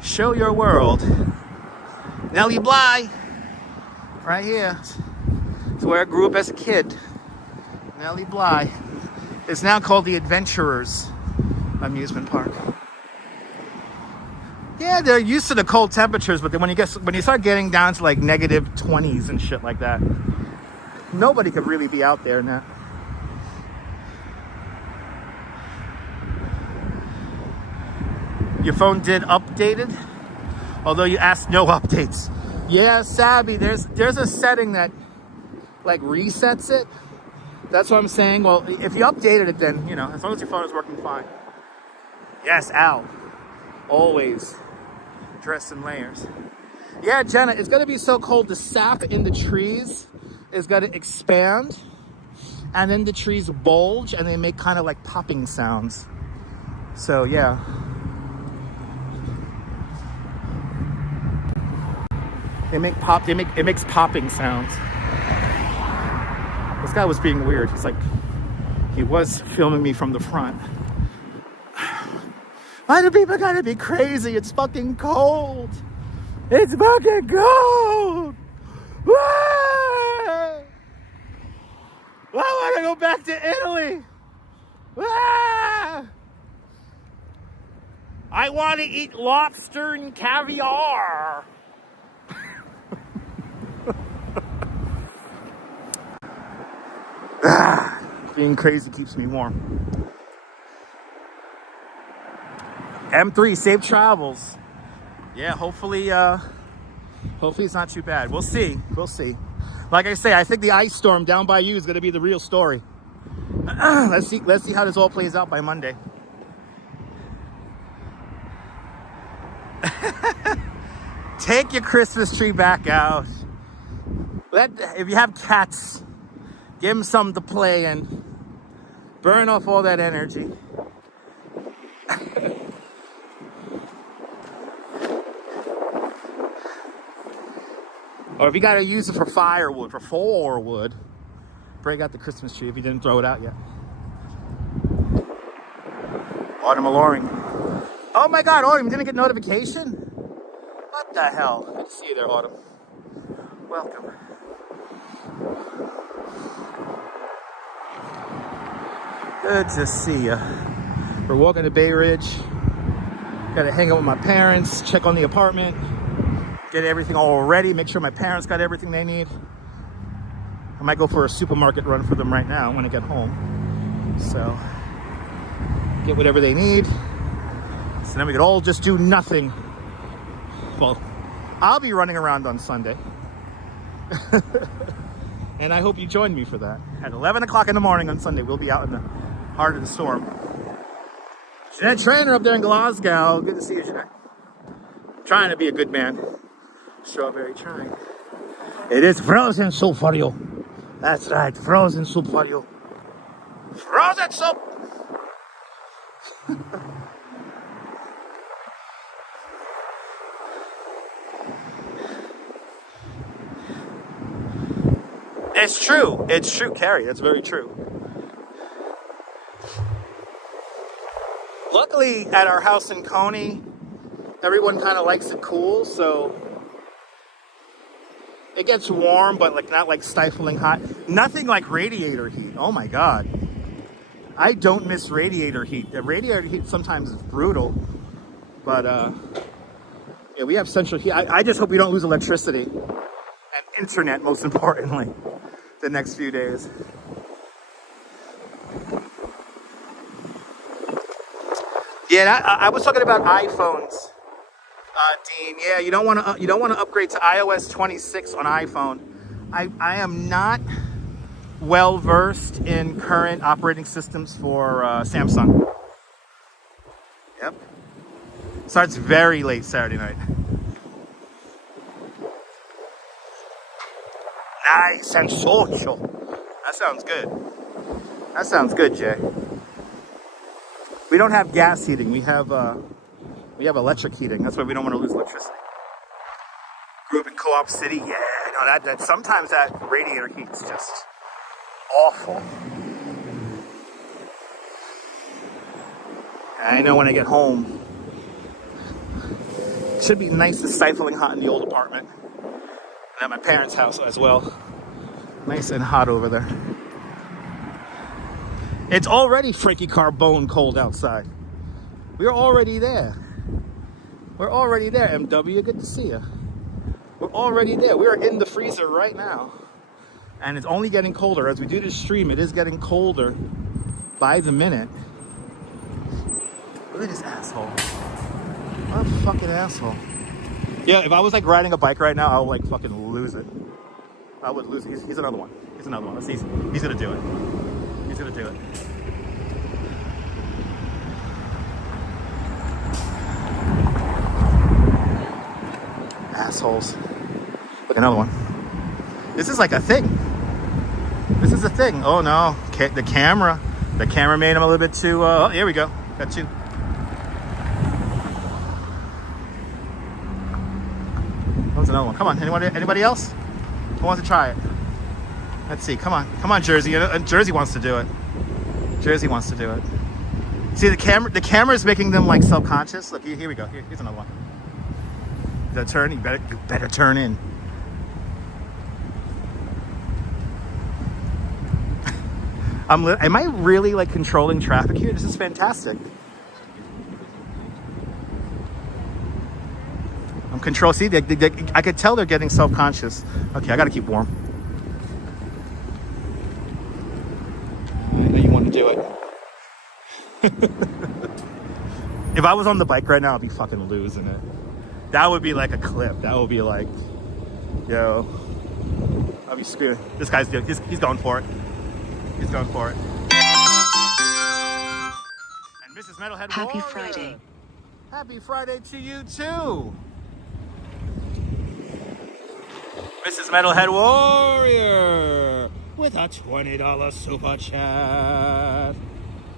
Show your world. Nellie Bly. Right here. It's where I grew up as a kid. Nellie Bly. It's now called the Adventurers Amusement Park. Yeah, they're used to the cold temperatures, but then when you start getting down to like -20s and shit like that, nobody could really be out there now. Your phone did updated, although you asked no updates. Yeah, Sabby, there's a setting that like resets it. That's what I'm saying. Well, if you updated it, then, you know, as long as your phone is working fine. Yes, Al. Always dressed in layers. Yeah, Jenna, it's going to be so cold. The sap in the trees is going to expand. And then the trees bulge and they make kind of like popping sounds. So, yeah. It makes popping sounds. This guy was being weird. He's like, he was filming me from the front. Why do people gotta be crazy? It's fucking cold. It's fucking cold. Ah! I want to go back to Italy. Ah! I want to eat lobster and caviar. Being crazy keeps me warm. M3, safe travels. Yeah, hopefully it's not too bad. We'll see. Like I say, I think the ice storm down by you is going to be the real story. Let's see how this all plays out by Monday. Take your Christmas tree back out. If you have cats, give them something to play in. Burn off all that energy. Or if you gotta use it for firewood, for wood, break out the Christmas tree if you didn't throw it out yet. Autumn alluring. Oh my God, Autumn, didn't get notification? What the hell? Good to see you there, Autumn. Welcome. Good to see ya. We're walking to Bay Ridge. Gotta hang out with my parents, check on the apartment, get everything all ready, make sure my parents got everything they need. I might go for a supermarket run for them right now when I get home. So, get whatever they need. So then we could all just do nothing. Well, I'll be running around on Sunday. And I hope you join me for that. At 11 o'clock in the morning on Sunday, we'll be out in the heart of the storm. Jeanette Trainer up there in Glasgow. Good to see you, Jeanette. Trying to be a good man. Strawberry trying. It is frozen soup for you. That's right, frozen soup for you. Frozen soup! It's true, Carrie, that's very true. Luckily, at our house in Coney, everyone kind of likes it cool, so it gets warm, but like not like stifling hot. Nothing like radiator heat. Oh my God. I don't miss radiator heat. The radiator heat sometimes is brutal, but yeah, we have central heat. I just hope we don't lose electricity and internet, most importantly, the next few days. Yeah, I was talking about iPhones, Dean. Yeah, you don't want to upgrade to iOS 26 on iPhone. I am not well versed in current operating systems for Samsung. Yep. Starts very late Saturday night. Nice and social. That sounds good. That sounds good, Jay. We don't have gas heating. We have electric heating. That's why we don't want to lose electricity. Grew up in Co-op City. Yeah, no, that sometimes that radiator heat's just awful. I know when I get home, it should be nice and stifling hot in the old apartment. And at my parents' house as well. Nice and hot over there. It's already freaky carbone cold outside. We're already there. We're already there, MW. Good to see you. We're already there. We're in the freezer right now. And it's only getting colder. As we do this stream, it is getting colder by the minute. Look at this asshole. What a fucking asshole. Yeah, if I was like riding a bike right now, I would like fucking lose it. I would lose it. He's another one. He's another one. He's gonna do it. He's gonna do it. Assholes. Look, another one. This is like a thing. This is a thing. Oh no. The camera made him a little bit too, oh, here we go. Got two. That was another one. Come on, anybody else? Who wants to try it? Let's see, come on, Jersey. Jersey wants to do it. Jersey wants to do it. See, the camera is making them like self-conscious. Look, here we go. Here's another one. That turn, you better turn in. Am I really like controlling traffic here? This is fantastic. I'm control. See, I could tell they're getting self-conscious. Okay, I gotta keep warm. I know you want to do it. If I was on the bike right now, I'd be fucking losing it. That would be like a clip. That would be like, yo, I'll be screwing. This guy's doing. He's going for it. He's going for it. And Mrs. Metalhead Happy Warrior. Friday. Happy Friday to you too. Mrs. Metalhead Warrior with a $20 super chat.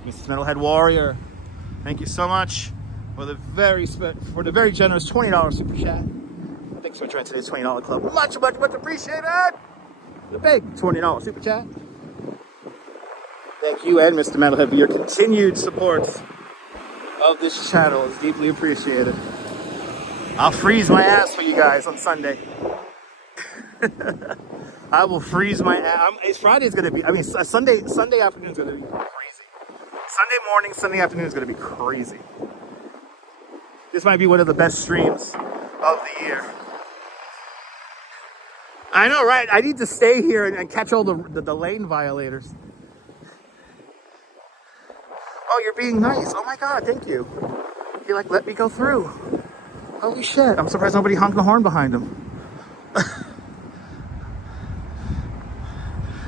Mrs. Metalhead Warrior, thank you so much for the very generous $20 super chat. Thanks for joining today's $20 club. Much appreciated. The big $20 super chat. Thank you and Mr. Metalhead for your continued support of this channel. It's deeply appreciated. I'll freeze my ass for you guys on Sunday. I will freeze my ass. Friday's gonna be. I mean, Sunday afternoon's gonna be crazy. Sunday morning, Sunday afternoon is going to be crazy. This might be one of the best streams of the year. I know, right? I need to stay here and catch all the lane violators. Oh, you're being nice. Oh my God, thank you. He like let me go through. Holy shit, I'm surprised nobody honked the horn behind him.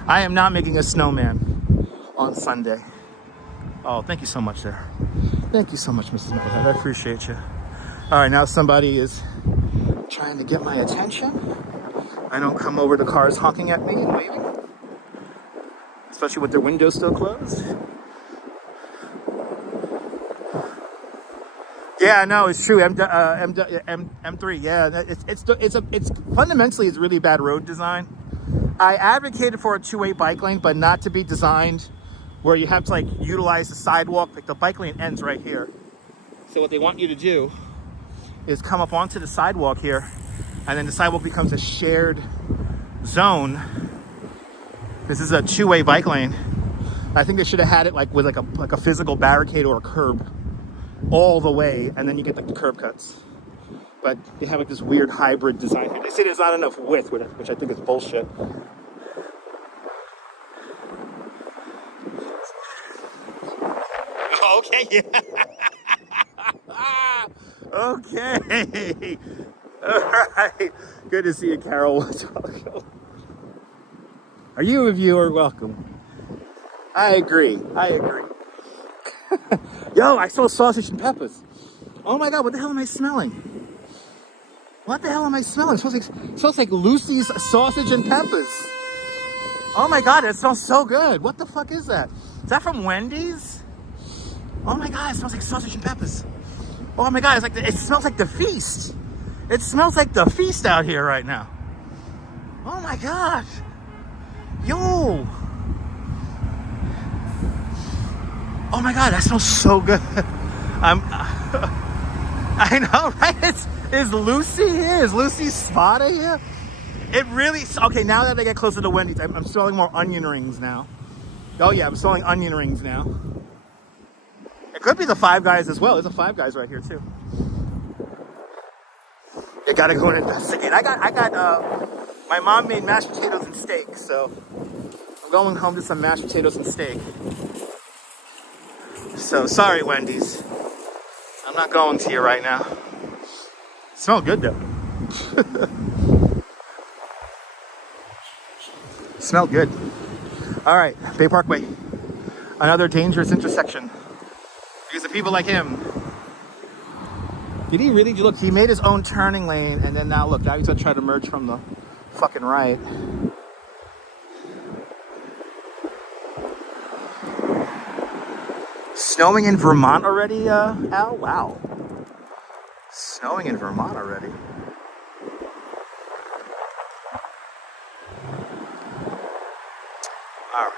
I am not making a snowman on Sunday. Oh, thank you so much there. Thank you so much, Mrs. Knucklehead. I appreciate you. All right, now somebody is trying to get my attention. I don't come over to cars honking at me and waving, especially with their windows still closed. Yeah, no, it's true. M3. Yeah, it's fundamentally it's really bad road design. I advocated for a two-way bike lane, but not to be designed where you have to like utilize the sidewalk. Like the bike lane ends right here. So what they want you to do is come up onto the sidewalk here, and then the sidewalk becomes a shared zone. This is a two-way bike lane. I think they should have had it like with like a physical barricade or a curb all the way, and then you get like the curb cuts. But they have like this weird hybrid design here. They say there's not enough width, which I think is bullshit. Okay, yeah. Okay. All right. Good to see you, Carol. Are you a viewer? Welcome. I agree. Yo, I saw sausage and peppers. Oh my God, what the hell am I smelling? What the hell am I smelling? It smells like Lucy's sausage and peppers. Oh my God, it smells so good. What the fuck is that? Is that from Wendy's? Oh my God, it smells like sausage and peppers. Oh my God, it smells like the feast. It smells like the feast out here right now. Oh my God. Yo. Oh my God, that smells so good. I know, right? Is Lucy here? Is Lucy's spotted here? It really, okay, now that I get closer to Wendy's, I'm smelling more onion rings now. Oh yeah, I'm smelling onion rings now. It could be the Five Guys as well. There's a Five Guys right here too. You gotta go and investigate. I got, my mom made mashed potatoes and steak, so I'm going home to some mashed potatoes and steak. So sorry, Wendy's. I'm not going to you right now. Smell good though. Smell good. All right, Bay Parkway. Another dangerous intersection. Because of people like him. Did he really? Look, he made his own turning lane, and then now look, now he's gonna try to merge from the fucking right. Snowing in Vermont already, Al? Wow. Snowing in Vermont already. All right.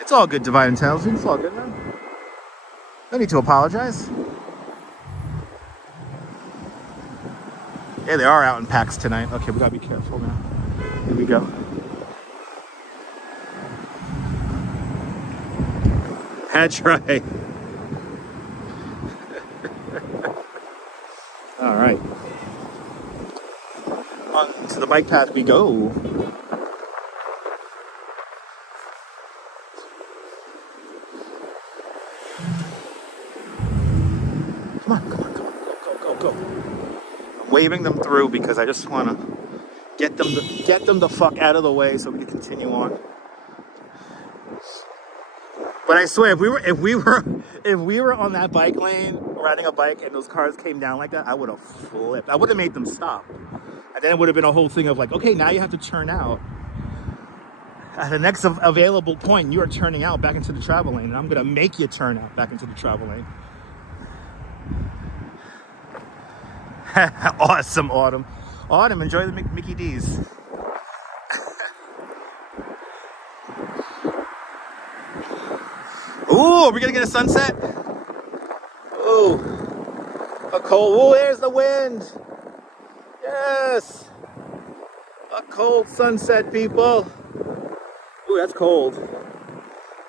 It's all good, Divine Intelligence. It's all good, man. No need to apologize. Yeah, they are out in packs tonight. Okay, we gotta be careful now. Here we go. That's right. All right. On to the bike path we go. Come on. Go. I'm waving them through because I just want to get them the fuck out of the way so we can continue on. But I swear, if we were on that bike lane riding a bike and those cars came down like that, I would have flipped. I would have made them stop. And then it would have been a whole thing of like, okay, now you have to turn out. At the next available point, you are turning out back into the travel lane, and I'm gonna make you turn out back into the travel lane. Awesome, Autumn. Autumn, enjoy the Mickey D's. Ooh, are we gonna get a sunset? Ooh, a cold. Ooh, there's the wind. Yes, a cold sunset, people. Ooh, that's cold.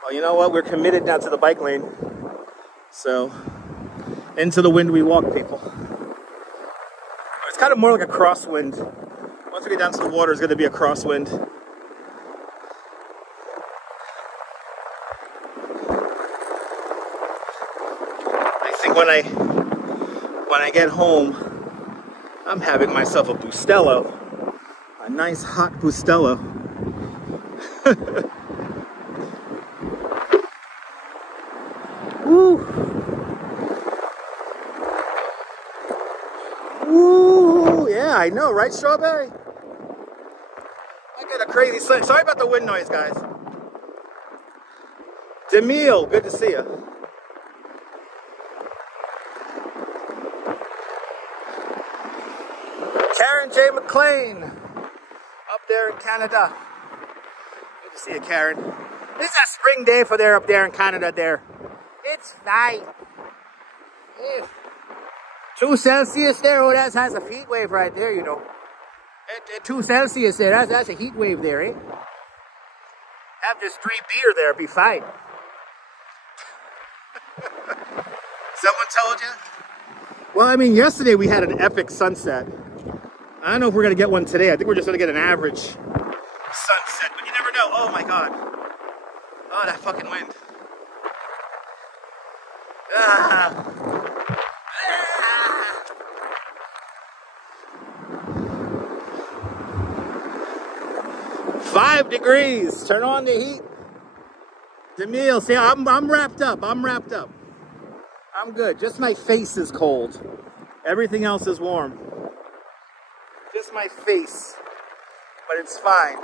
Well, you know what? We're committed now to the bike lane. So, into the wind we walk, people. It's kind of more like a crosswind. Once we get down to the water, it's going to be a crosswind. I think when I get home, I'm having myself a Bustelo. A nice hot Bustelo. Woo! Woo! Yeah, I know, right, Strawberry? I got a crazy sun. Sorry about the wind noise, guys. Demille, good to see you. Karen J. McLean, up there in Canada. Good to see you, Karen. This is a spring day for there up there in Canada there. It's fine. 2 Celsius there, oh, that has a heat wave right there, you know. At 2 Celsius there, that's a heat wave there, eh? Have just 3 beer there, be fine. Someone told you? Well, I mean, yesterday we had an epic sunset. I don't know if we're gonna get one today. I think we're just gonna get an average sunset, but you never know. Oh my God. Oh, that fucking wind. Ah. 5 degrees. Turn on the heat. Demille, see, I'm wrapped up. I'm wrapped up. I'm good. Just my face is cold. Everything else is warm. Just my face. But it's fine.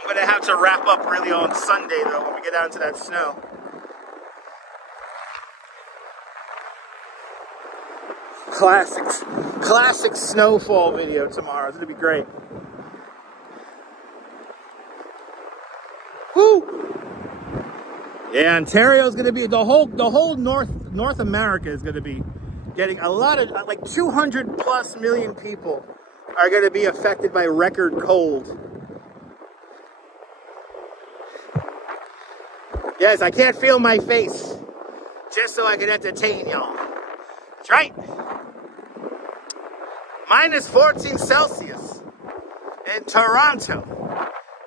I'm gonna have to wrap up really on Sunday though when we get down to that snow. Classic snowfall video tomorrow. It's gonna be great. Woo! Yeah, Ontario's gonna be the whole North America is gonna be getting a lot of like 200 plus million people are gonna be affected by record cold. Yes, I can't feel my face just so I can entertain y'all. That's right. Minus 14 Celsius in Toronto.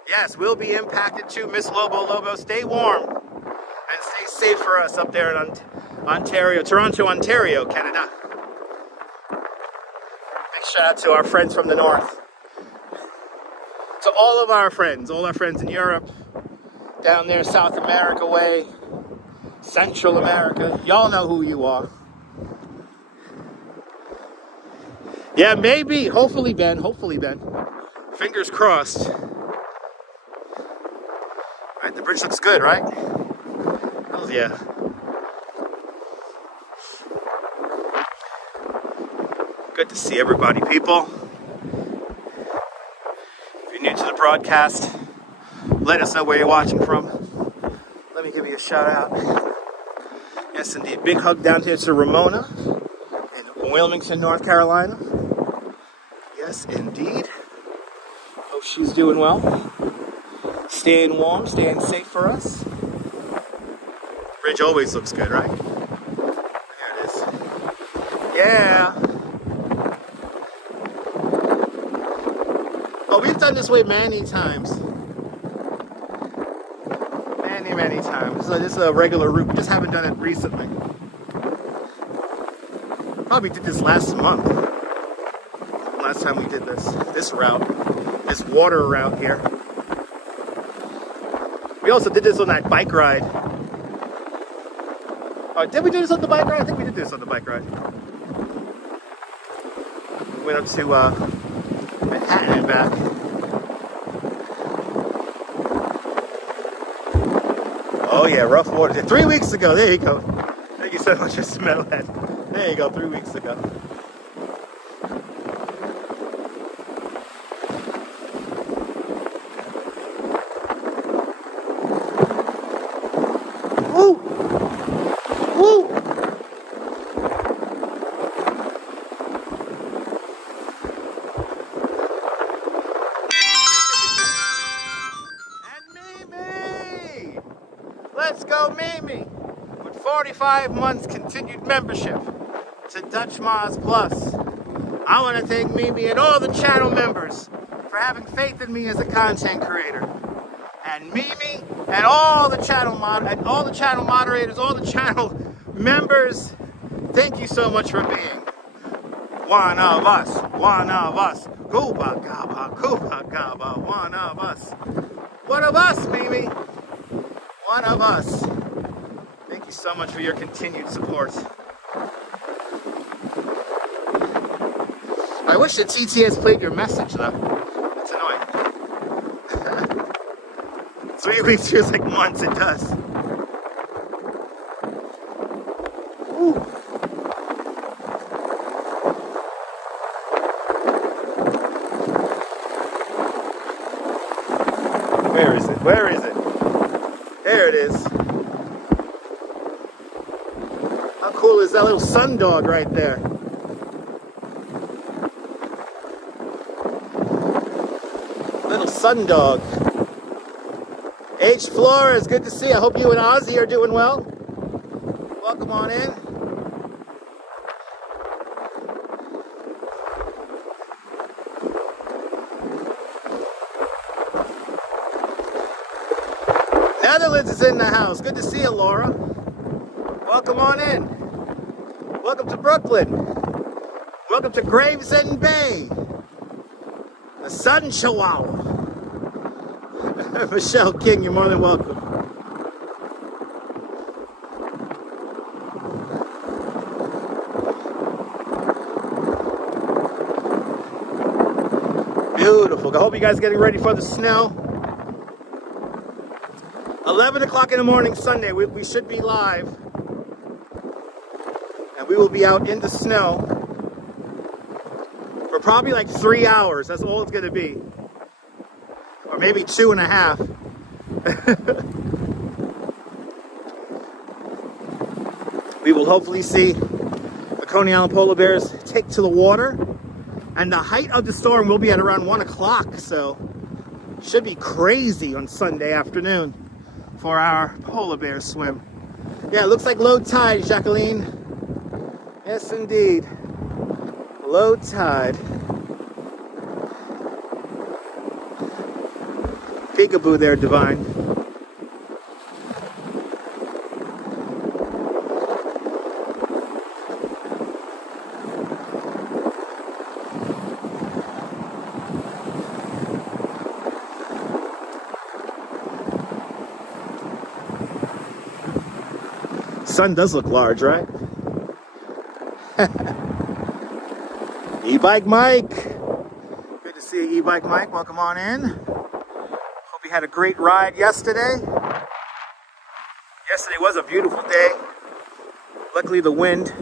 Yes, we'll be impacted too. Miss Lobo, stay warm and stay safe for us up there in Ontario, Toronto, Ontario, Canada. Big shout out to our friends from the north. To all of our friends, all our friends in Europe, down there South America way, Central America. Y'all know who you are. Yeah, maybe. Hopefully, Ben. Fingers crossed. Right, the bridge looks good, right? Oh, yeah. Good to see everybody, people. If you're new to the broadcast, let us know where you're watching from. Let me give you a shout out. Yes, indeed. Big hug down here to Ramona in Wilmington, North Carolina. Yes, indeed. Hope she's doing well. Staying warm, staying safe for us. Bridge always looks good, right? There it is. Yeah. Oh, we've done this way many times. Many times. So this is a regular route. We just haven't done it recently. Probably did this last month. Last time we did this route. This water route here. We also did this on that bike ride. Did we do this on the bike ride? I think we did this on the bike ride. We went up to Manhattan and back. Oh yeah, rough water. 3 weeks ago, there you go. Thank you so much, Mr. Metalhead. There you go, 3 weeks ago. Woo! Woo! And Mimi! 5 months continued membership to Dutch Moz Plus. I want to thank Mimi and all the channel members for having faith in me as a content creator. And Mimi and all the channel moderators, all the channel members, thank you so much for being one of us, one of us. Kuba Gaba, Kuba Gaba, one of us. One of us, Mimi. One of us. Thank you so much for your continued support. I wish the TTS played your message though. That's annoying. 3 weeks feels like months, it does. Ooh. Where is it? Where is it? There it is. How cool is that little sun dog right there? Little sun dog. H. Flores, good to see you. I hope you and Ozzy are doing well. Welcome on in. Netherlands is in the house. Good to see you, Laura. Welcome on in. Welcome to Brooklyn. Welcome to Gravesend Bay. The Sun Chihuahua. Michelle King, you're more than welcome. Beautiful. I hope you guys are getting ready for the snow. 11 o'clock in the morning Sunday, we should be live. And we will be out in the snow for probably like 3 hours. That's all it's going to be. Or maybe 2.5. We will hopefully see the Coney Island polar bears take to the water. And the height of the storm will be at around 1 o'clock. So it should be crazy on Sunday afternoon for our polar bear swim. Yeah, it looks like low tide, Jacqueline. Yes, indeed. Low tide. Peekaboo there, Divine. Sun does look large, right? E-Bike Mike. Good to see you, E-Bike Mike. Welcome on in. Hope you had a great ride yesterday. Yesterday was a beautiful day. Luckily the wind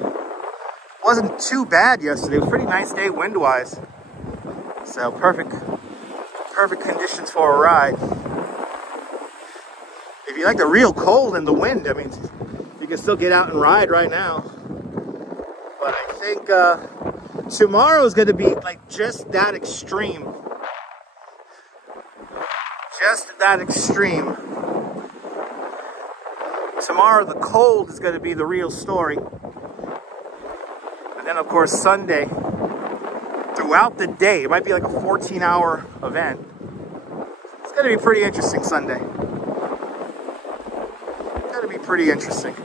wasn't too bad yesterday. It was a pretty nice day wind-wise. So perfect conditions for a ride. If you like the real cold and the wind, I mean, you can still get out and ride right now. But I think tomorrow is going to be like just that extreme. Just that extreme. Tomorrow the cold is going to be the real story. And then of course Sunday, throughout the day, it might be like a 14-hour event. It's going to be pretty interesting Sunday. It's going to be pretty interesting.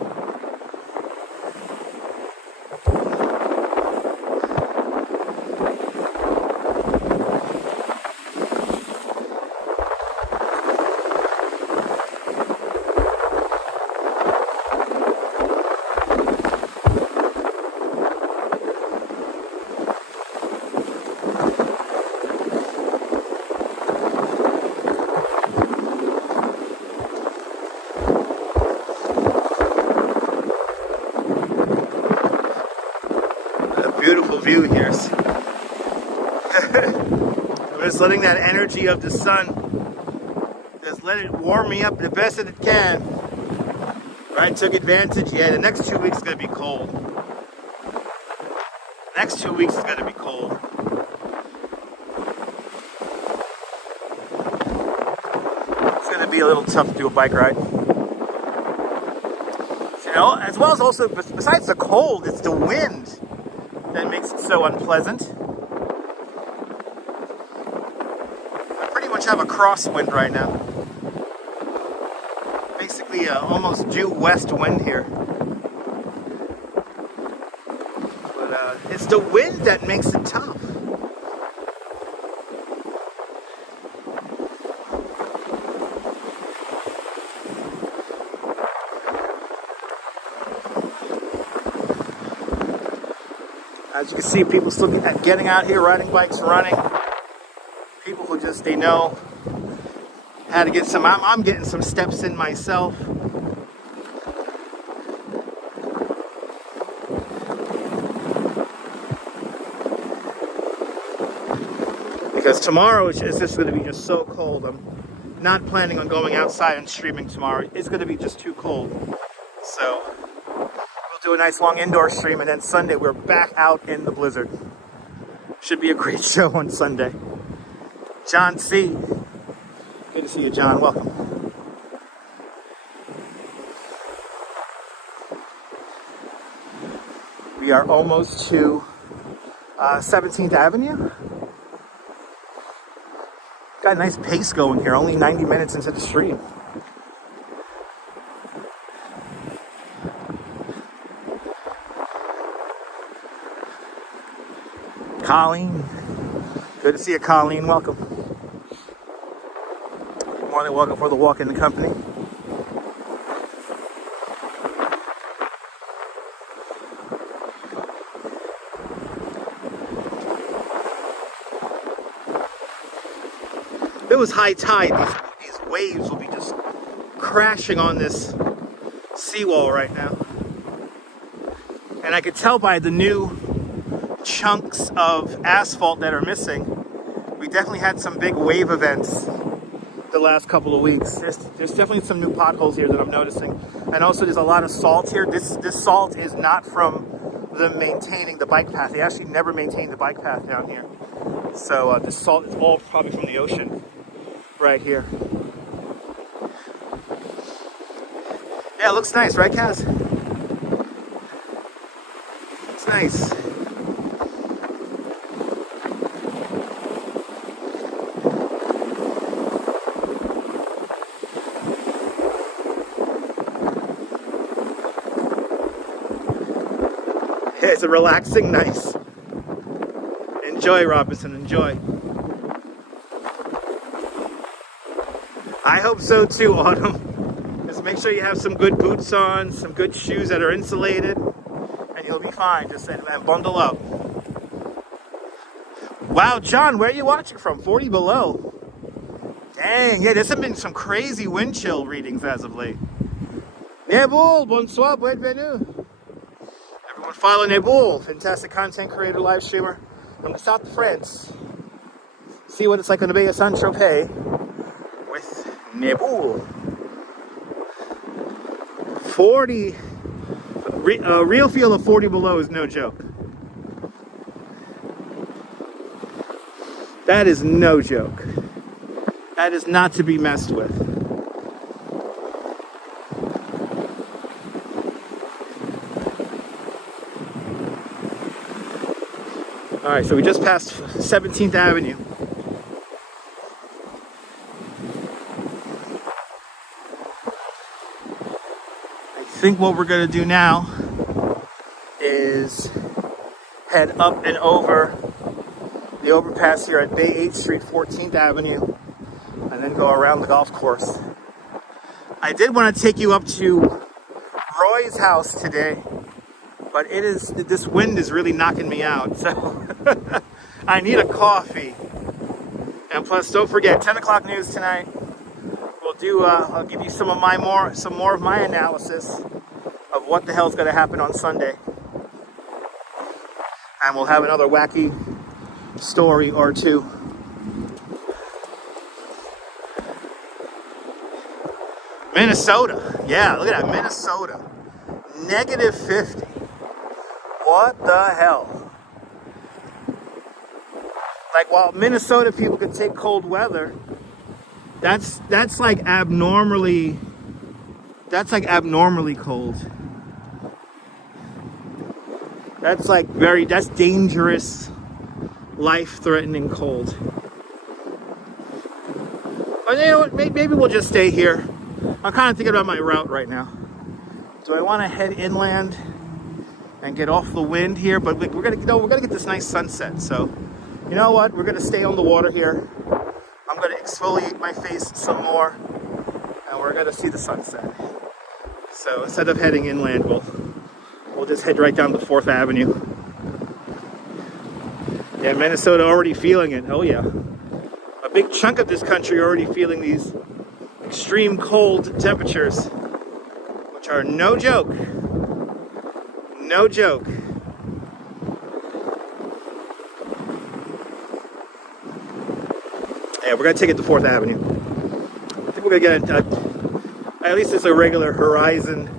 Beautiful view here. I'm just letting that energy of the sun just let it warm me up the best that it can. Right, took advantage. Yeah, the next 2 weeks is gonna be cold. Next 2 weeks is gonna be cold. It's gonna be a little tough to do a bike ride. So And as well as also, besides the cold, it's the wind that makes it so unpleasant. I pretty much have a crosswind right now. Basically, almost due west wind here. But it's the wind that makes it tough. As you can see, people still getting out here, riding bikes, running. People who just, they know how to get some, I'm getting some steps in myself. Because tomorrow is just going to be just so cold. I'm not planning on going outside and streaming tomorrow. It's going to be just too cold. So do a nice long indoor stream, and then Sunday we're back out in the blizzard. Should be a great show on Sunday. John C. Good to see you, John. Welcome. We are almost to 17th Avenue. Got a nice pace going here, only 90 minutes into the stream. Colleen, good to see you, Colleen. Welcome. More than welcome for the walk in the company. If it was high tide, these waves will be just crashing on this seawall right now. And I could tell by the new chunks of asphalt that are missing. We definitely had some big wave events the last couple of weeks. There's definitely some new potholes here that I'm noticing. And also there's a lot of salt here. This salt is not from them maintaining the bike path. They actually never maintained the bike path down here. So the salt is all probably from the ocean right here. Yeah, it looks nice, right, Kaz? It's nice. It's a relaxing, nice. Enjoy, Robinson, enjoy. I hope so too, Autumn. Just make sure you have some good boots on, some good shoes that are insulated, and you'll be fine. Just and bundle up. Wow, John, where are you watching from? 40 below. Dang, yeah, there's been some crazy wind chill readings as of late. Nebul, bonsoir, bienvenue. Follow Nebul, fantastic content creator, live streamer from the south of France. See what it's like on the Bay of Saint-Tropez with Nebul. 40, real feel of 40 below is no joke. That is no joke. That is not to be messed with. All right, so we just passed 17th Avenue. I think what we're gonna do now is head up and over the overpass here at Bay 8th Street, 14th Avenue, and then go around the golf course. I did want to take you up to Roy's house today, but this wind is really knocking me out, so I need a coffee. And plus, don't forget, 10 o'clock news tonight. We'll do, I'll give you some more of my analysis of what the hell's going to happen on Sunday. And we'll have another wacky story or two. Minnesota. Yeah, look at that, Minnesota. -50. What the hell? Like, while Minnesota people can take cold weather, that's like abnormally cold. That's like that's dangerous, life-threatening cold. But you know what, maybe we'll just stay here. I'm kind of thinking about my route right now. Do I want to head inland and get off the wind here? But we're gonna get this nice sunset. So, you know what? We're gonna stay on the water here. I'm gonna exfoliate my face some more, and we're gonna see the sunset. So instead of heading inland, we'll just head right down to 4th Avenue. Yeah, Minnesota already feeling it. Oh yeah, a big chunk of this country already feeling these extreme cold temperatures, which are no joke. No joke. Yeah, we're gonna take it to 4th Avenue. I think we're gonna get at least it's a regular horizon.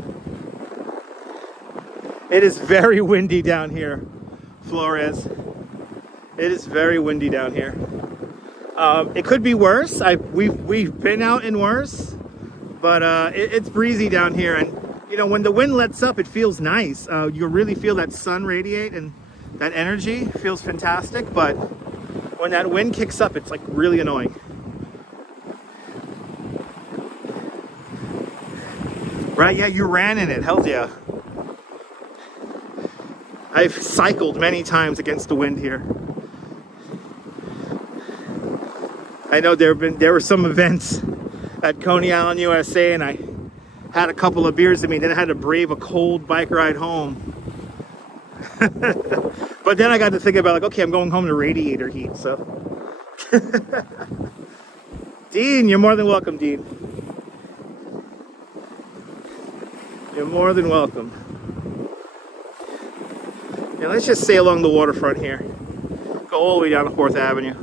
It is very windy down here, Flores. It is very windy down here. It could be worse. We've been out in worse, but it's breezy down here, and you know, when the wind lets up, it feels nice. You really feel that sun radiate, and that energy feels fantastic. But when that wind kicks up, it's like really annoying. Right? Yeah, you ran in it. Hell yeah. I've cycled many times against the wind here. I know there were some events at Coney Island, USA, and I had a couple of beers in me. Then I had to brave a cold bike ride home. But then I got to think about, like, okay, I'm going home to radiator heat. So, Dean, you're more than welcome, Dean. You're more than welcome. Yeah, let's just stay along the waterfront here. Go all the way down to 4th Avenue.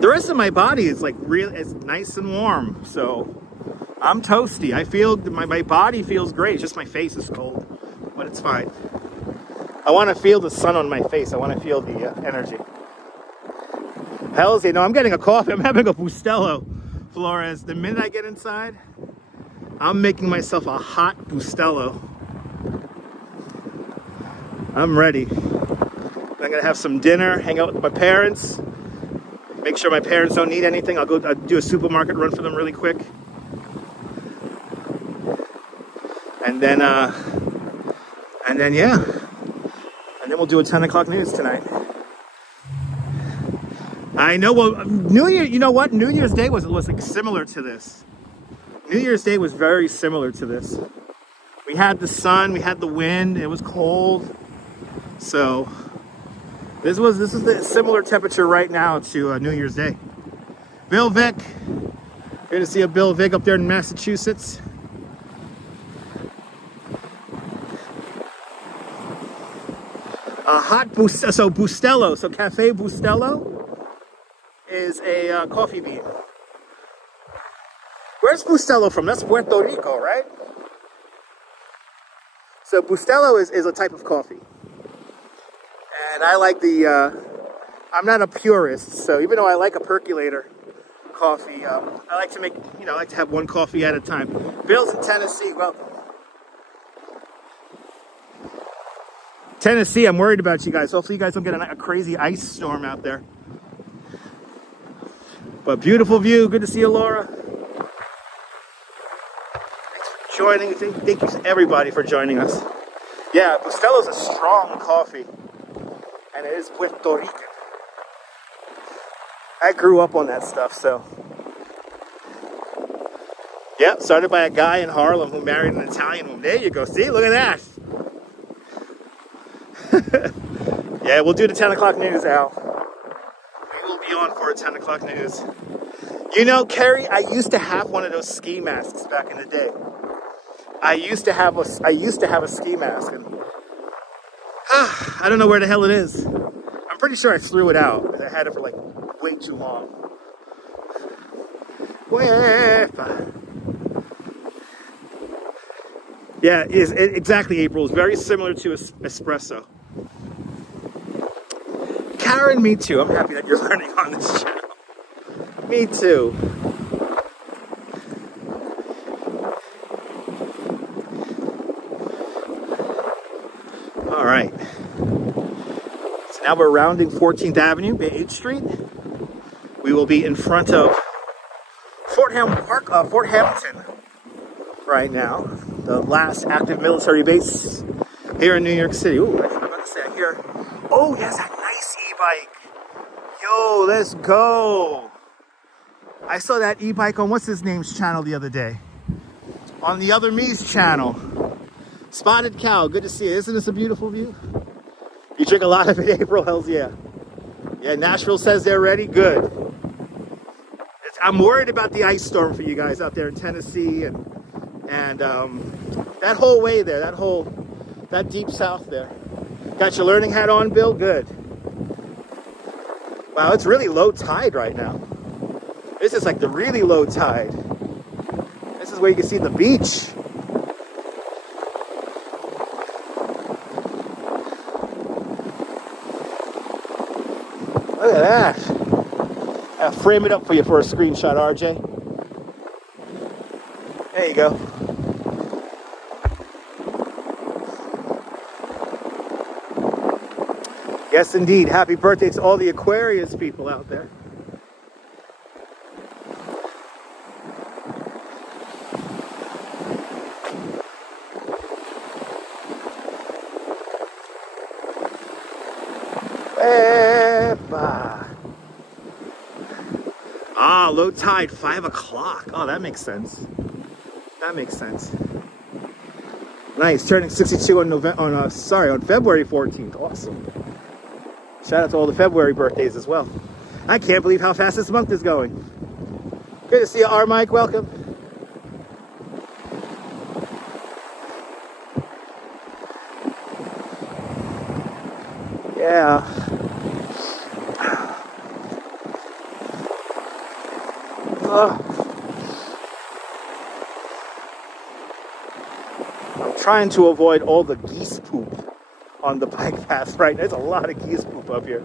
The rest of my body is like it's nice and warm, so I'm toasty. I feel my body feels great. It's just my face is cold, but it's fine. I want to feel the sun on my face. I want to feel the energy. Hell's yeah, no, I'm getting a coffee. I'm having a Bustelo, Flores. The minute I get inside, I'm making myself a hot Bustelo. I'm ready. I'm gonna have some dinner, hang out with my parents, make sure my parents don't need anything. I'll do a supermarket run for them really quick. And then yeah. And then we'll do a 10 o'clock news tonight. I know, well, New Year, you know what? New Year's Day was like similar to this. New Year's Day was very similar to this. We had the sun, we had the wind, it was cold. So this is the similar temperature right now to New Year's Day. Bill Vick, here to see a Bill Vick up there in Massachusetts. A hot Bustelo, so Cafe Bustelo is a coffee bean. Where's Bustelo from? That's Puerto Rico, right? So Bustelo is a type of coffee. And I like I'm not a purist, so even though I like a percolator coffee, I like to make, I like to have one coffee at a time. Bill's in Tennessee. Well, Tennessee, I'm worried about you guys. Hopefully you guys don't get a crazy ice storm out there. But beautiful view. Good to see you, Laura. Thanks for joining. Thank you to everybody for joining us. Yeah, Bustelo's a strong coffee. And it is Puerto Rican. I grew up on that stuff, so. Yeah, started by a guy in Harlem who married an Italian woman. There you go. See, look at that. Yeah, we'll do the 10 o'clock news, Al. We will be on for a 10 o'clock news. You know, Kerry, I used to have one of those ski masks back in the day. I used to have a ski mask, and I don't know where the hell it is. I'm pretty sure I threw it out because I had it for like way too long. Yeah, exactly, April. It's very similar to espresso. Karen, me too. I'm happy that you're learning on this channel. Me too. All right. So now we're rounding 14th Avenue, 8th Street. We will be in front of Fort Hamilton right now, the last active military base here in New York City. Ooh, I'm about to say, I hear, oh, yes, that nice e-bike. Yo, let's go. I saw that e-bike on what's his name's channel the other day. On the Other Me's channel. Spotted Cow, good to see you. Isn't this a beautiful view? You drink a lot of it, April? Hells yeah. Yeah, Nashville says they're ready. Good. I'm worried about the ice storm for you guys out there in Tennessee and that whole way there, that deep south there. Got your learning hat on, Bill? Good. Wow, it's really low tide right now. This is like the really low tide. This is where you can see the beach. Look at that. I'll frame it up for you for a screenshot, RJ. There you go. Yes, indeed. Happy birthday to all the Aquarius people out there. Epa. Ah, low tide, 5 o'clock. Oh, that makes sense. That makes sense. Nice, turning 62 on February 14th. Awesome. Shout out to all the February birthdays as well. I can't believe how fast this month is going. Good to see you, R. Mike. Welcome. Yeah. I'm trying to avoid all the geese poop on the bike path right now. There's a lot of geese poop up here.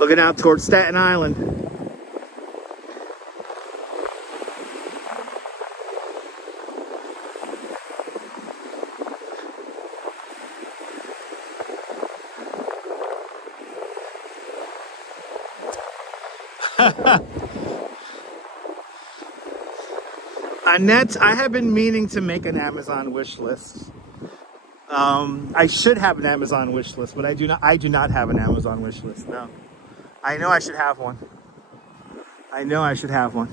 Looking out towards Staten Island. Annette, I have been meaning to make an Amazon wish list. I should have an Amazon wish list, but I do not have an Amazon wish list. No. I know I should have one. I know I should have one.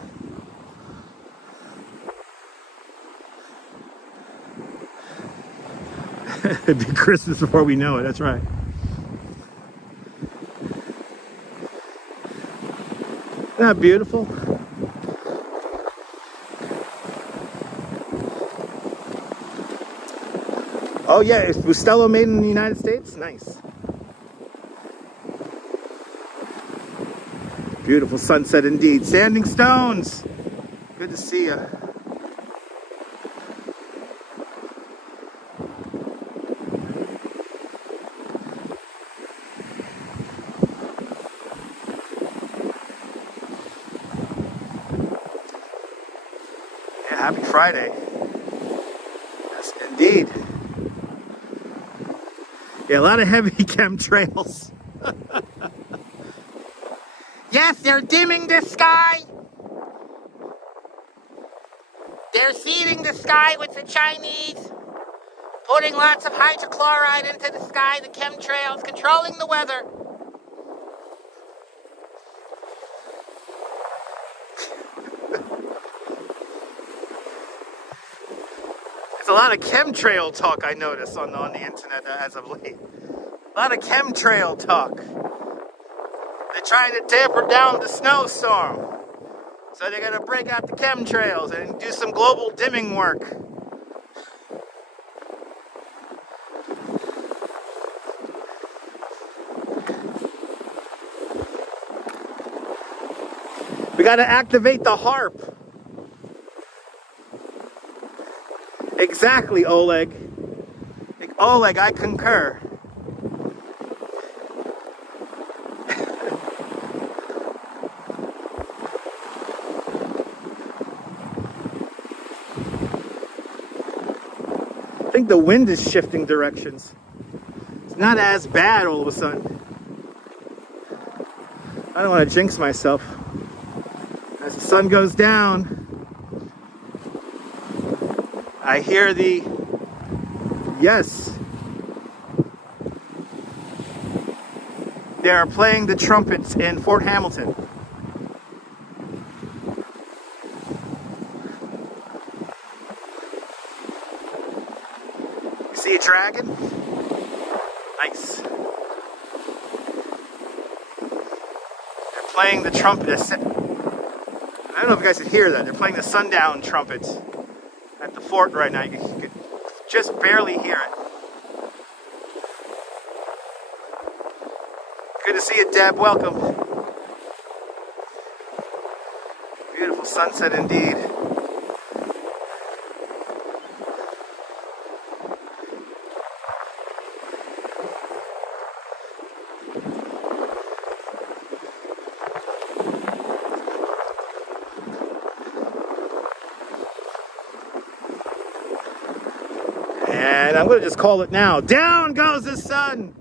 It'd be Christmas before we know it. That's right. Isn't that beautiful? Oh yeah, is Bustelo made in the United States? Nice. Beautiful sunset indeed. Standing Stones. Good to see you. Yeah, happy Friday. Yes, indeed. Yeah, a lot of heavy chemtrails. Yes, they're dimming the sky. They're seeding the sky with the Chinese, putting lots of hydrochloride into the sky, the chemtrails, controlling the weather. There's a lot of chemtrail talk I notice on the internet as of late. A lot of chemtrail talk. They're trying to tamper down the snowstorm. So they're going to break out the chemtrails and do some global dimming work. We got to activate the harp. Exactly, Oleg. Oleg, I concur. I think the wind is shifting directions. It's not as bad all of a sudden. I don't want to jinx myself. As the sun goes down, I hear the yes. They are playing the trumpets in Fort Hamilton. You see a dragon? Nice. They're playing the trumpet. I don't know if you guys can hear that. They're playing the sundown trumpets at the fort right now. You could just barely hear it. Good to see you, Deb. Welcome. Beautiful sunset indeed. And I'm going to just call it now. Down goes the sun.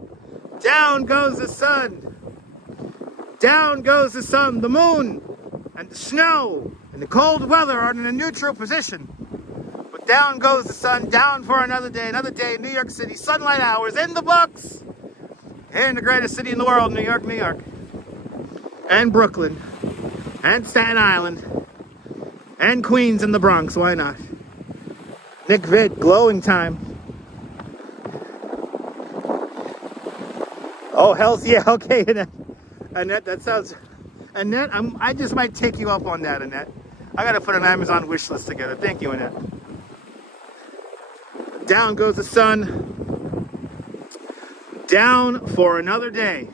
Down goes the sun. Down goes the sun. The moon and the snow and the cold weather are in a neutral position. But down goes the sun. Down for another day. Another day in New York City. Sunlight hours in the books. Here in the greatest city in the world, New York, New York. And Brooklyn. And Staten Island. And Queens and the Bronx. Why not? Nick Vid, glowing time. Oh, hell's yeah, okay, Annette. Annette, that sounds... Annette, I just might take you up on that, Annette. I gotta put an Amazon wish list together. Thank you, Annette. Down goes the sun. Down for another day.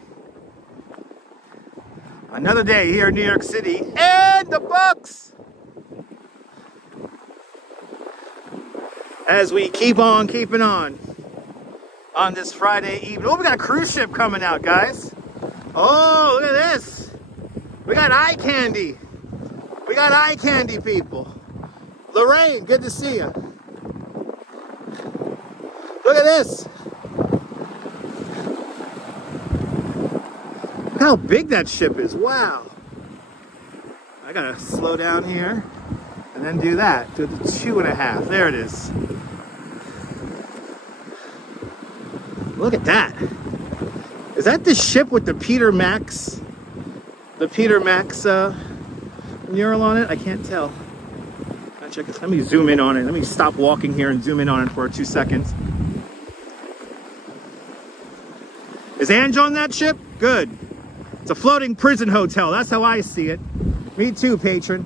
Another day here in New York City. And the books! As we keep on keeping on this Friday evening. Oh, we got a cruise ship coming out, guys. Oh, look at this. We got eye candy. We got eye candy, people. Lorraine, good to see you. Look at this. Look how big that ship is. Wow. I gotta slow down here and then do that. Do the 2.5. There it is. Look at that. Is that the ship with the Peter Max? The Peter Max mural on it? I can't tell. I'll check this. Let me zoom in on it. Let me stop walking here and zoom in on it for 2 seconds. Is Ange on that ship? Good. It's a floating prison hotel. That's how I see it. Me too, patron.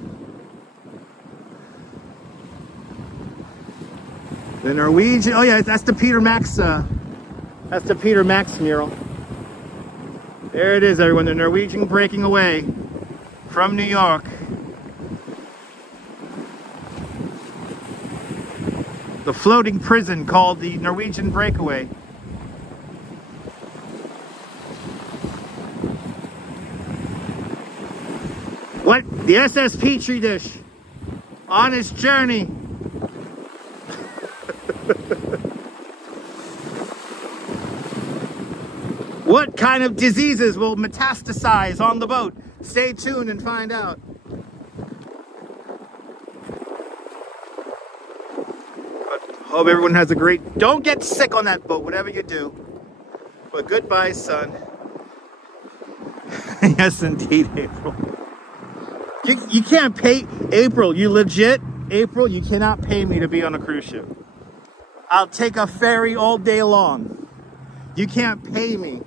The Norwegian. Oh yeah, that's the Peter Max. That's the Peter Max mural. There it is, everyone. The Norwegian breaking away from New York. The floating prison called the Norwegian Breakaway. What? The SS Petri dish on its journey. What kind of diseases will metastasize on the boat? Stay tuned and find out. But hope everyone has a great... Don't get sick on that boat, whatever you do. But goodbye, son. Yes, indeed, April. You can't pay... April, you legit... April, you cannot pay me to be on a cruise ship. I'll take a ferry all day long. You can't pay me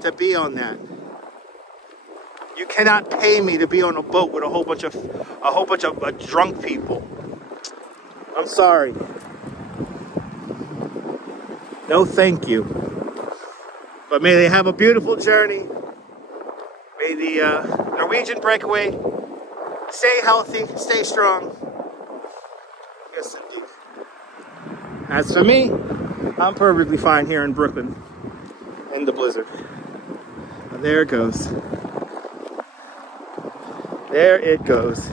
to be on that. You cannot pay me to be on a boat with a whole bunch of drunk people. I'm sorry. No, thank you. But may they have a beautiful journey. May the Norwegian Breakaway Stay healthy, stay strong. Yes, indeed. As for me, I'm perfectly fine here in Brooklyn in the blizzard. There it goes. There it goes.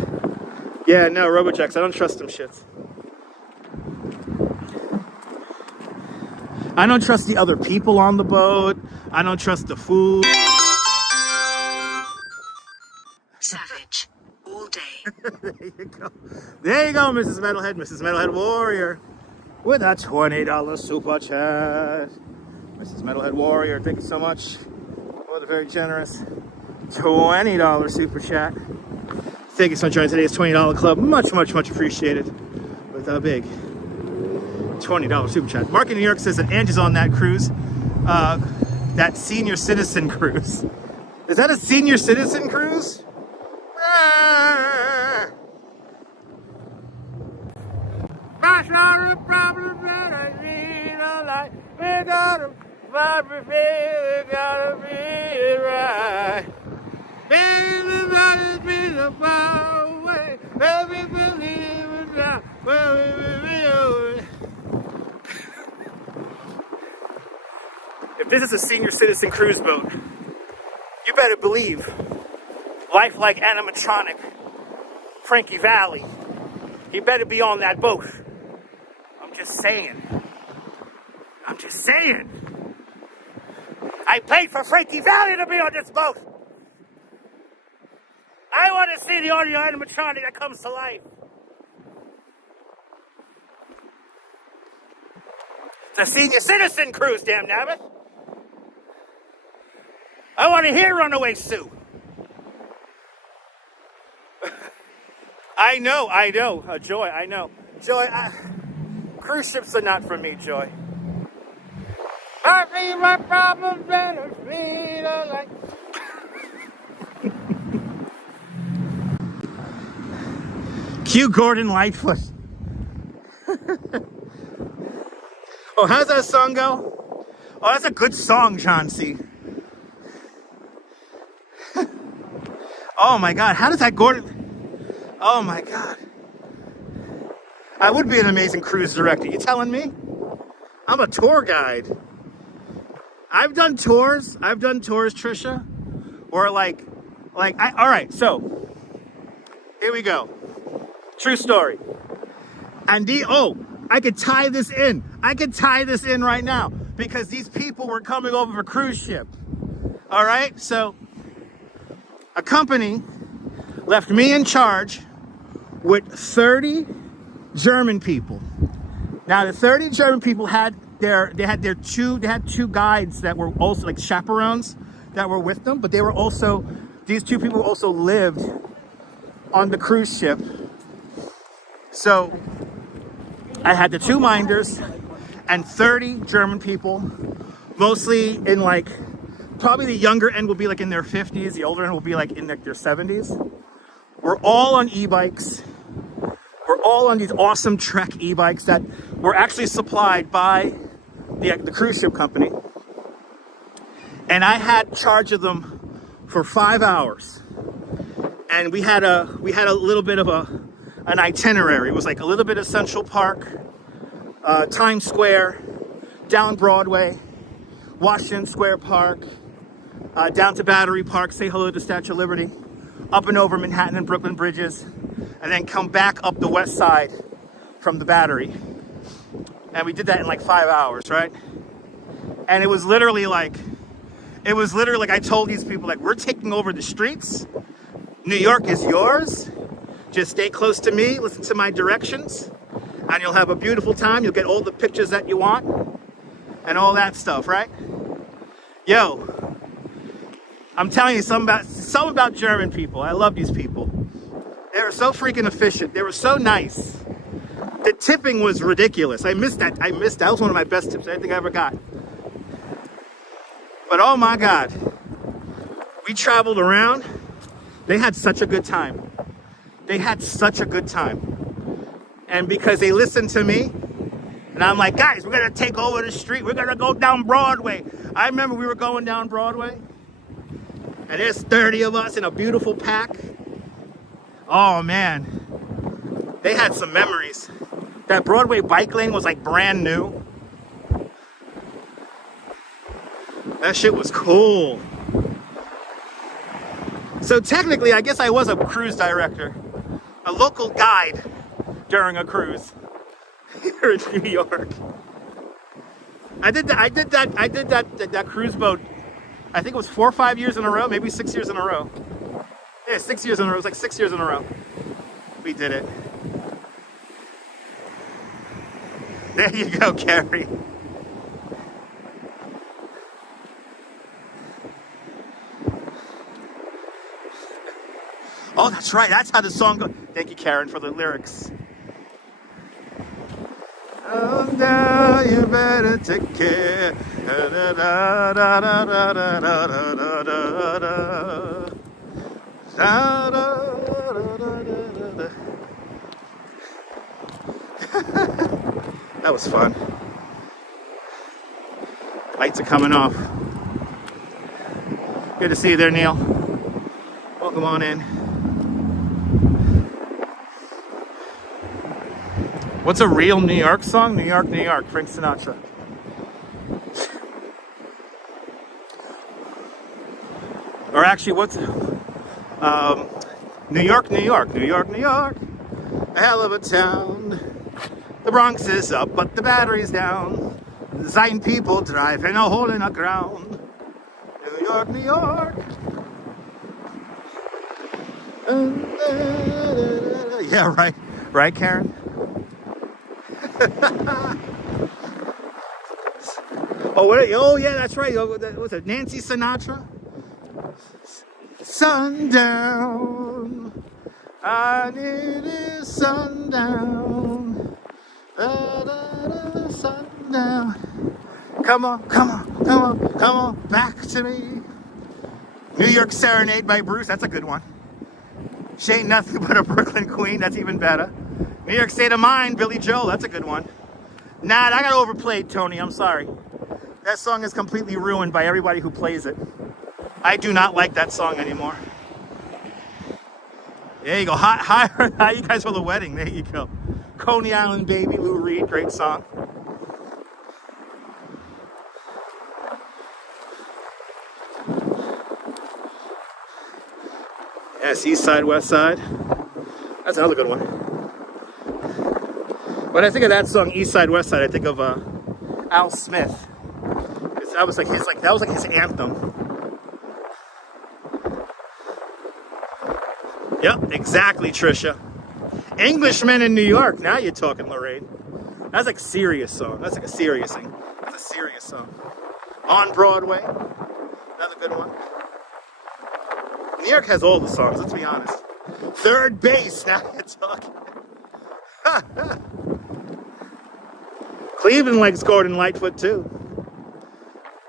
Yeah, no, Robojacks, I don't trust them shits. I don't trust the other people on the boat. I don't trust the food. Savage. All day. There you go. There you go, Mrs. Metalhead Warrior. With a $20 super chat. Mrs. Metalhead Warrior, thank you so much for the very generous $20 super chat. Thank you so much for joining today's $20 club. Much, much, much appreciated. With a big $20 super chat. Mark in New York says that Angie's on that cruise. That senior citizen cruise. Is that a senior citizen cruise? That's not a problem that I need a life. We gotta find me, we gotta be right. Baby, that is me the far away. Baby, believe it now. Well, if this is a senior citizen cruise boat, you better believe life like animatronic Frankie Valli. He better be on that boat. I'm just saying. I paid for Frankie Valli to be on this boat. I want to see the audio animatronic that comes to life. It's a senior citizen cruise, damn nabbit. I want to hear Runaway Sue. I know, Joy, I know. Joy, cruise ships are not for me, Joy. I see my problems and I feel like... Q Gordon Lightfoot. Oh, how's that song go? Oh, that's a good song, John C. Oh my God, how does that Gordon... Oh my God. I would be an amazing cruise director. You telling me? I'm a tour guide. I've done tours, Trisha. Or all right, so here we go. True story. And I could tie this in. Right now because these people were coming over a cruise ship. All right, so a company left me in charge with 30 German people. Now the 30 German people had two guides that were also like chaperones that were with them, but these two people also lived on the cruise ship. So I had the two minders and 30 German people, mostly in probably the younger end will be in their 50s, the older end will be in their 70s. We're all on e-bikes. We're all on these awesome Trek e-bikes that were actually supplied by the cruise ship company. And I had charge of them for 5 hours. And we had a little bit of an itinerary. It was a little bit of Central Park, Times Square, down Broadway, Washington Square Park, down to Battery Park, say hello to Statue of Liberty, up and over Manhattan and Brooklyn bridges, and then come back up the west side from the Battery. And we did that in 5 hours, right? And it was literally I told these people, we're taking over the streets. New York is yours. Just stay close to me, listen to my directions, and you'll have a beautiful time. You'll get all the pictures that you want and all that stuff, right? Yo, I'm telling you something about German people. I love these people. They were so freaking efficient. They were so nice. The tipping was ridiculous. I missed that. That was one of my best tips I think I ever got. But oh my God, we traveled around. They had such a good time. And because they listened to me, and I'm like, guys, we're gonna take over the street. We're gonna go down Broadway. I remember we were going down Broadway, and there's 30 of us in a beautiful pack. Oh man, they had some memories. That Broadway bike lane was like brand new. That shit was cool. So technically, I guess I was a cruise director, a local guide during a cruise here in New York. I did that cruise boat. I think it was 4 or 5 years in a row, maybe 6 years in a row. Yeah, 6 years in a row. It was like 6 years in a row. We did it. There you go, Carrie. Oh, that's right. That's how the song goes. Thank you, Karen, for the lyrics. Oh, now you better take care. Da, da, da, da, da, da, da, da, da, da, da. Da, da, da, da, da, da. That was fun. Lights are coming off. Good to see you there, Neil. Welcome on in. What's a real New York song? New York, New York, Frank Sinatra. Or actually, what's New York, New York, New York, New York, a hell of a town. The Bronx is up, but the battery's down. Design people driving a hole in the ground. New York, New York. Yeah, right. Right, Karen? Oh, yeah, that's right. What was it? Nancy Sinatra? Sundown. I need is sundown. Da, da, da, sundown. Come on, come on, come on, come on, back to me. New York Serenade by Bruce, that's a good one. She Ain't Nothing But a Brooklyn Queen, that's even better. New York State of Mind, Billy Joel, that's a good one. Nah, I got overplayed, Tony, I'm sorry. That song is completely ruined by everybody who plays it. I do not like that song anymore. There you go, hi you guys for the wedding, there you go. Coney Island, Baby, Lou Reed, great song. Yes, East Side, West Side. That's another good one. When I think of that song, East Side, West Side, I think of Al Smith. That was like his anthem. Yep, exactly, Trisha. Englishmen in New York. Now you're talking, Lorraine. That's like a serious song. That's like a serious thing. That's a serious song. On Broadway. Another good one. New York has all the songs, let's be honest. Third Base. Now you're talking. Cleveland likes Gordon Lightfoot too.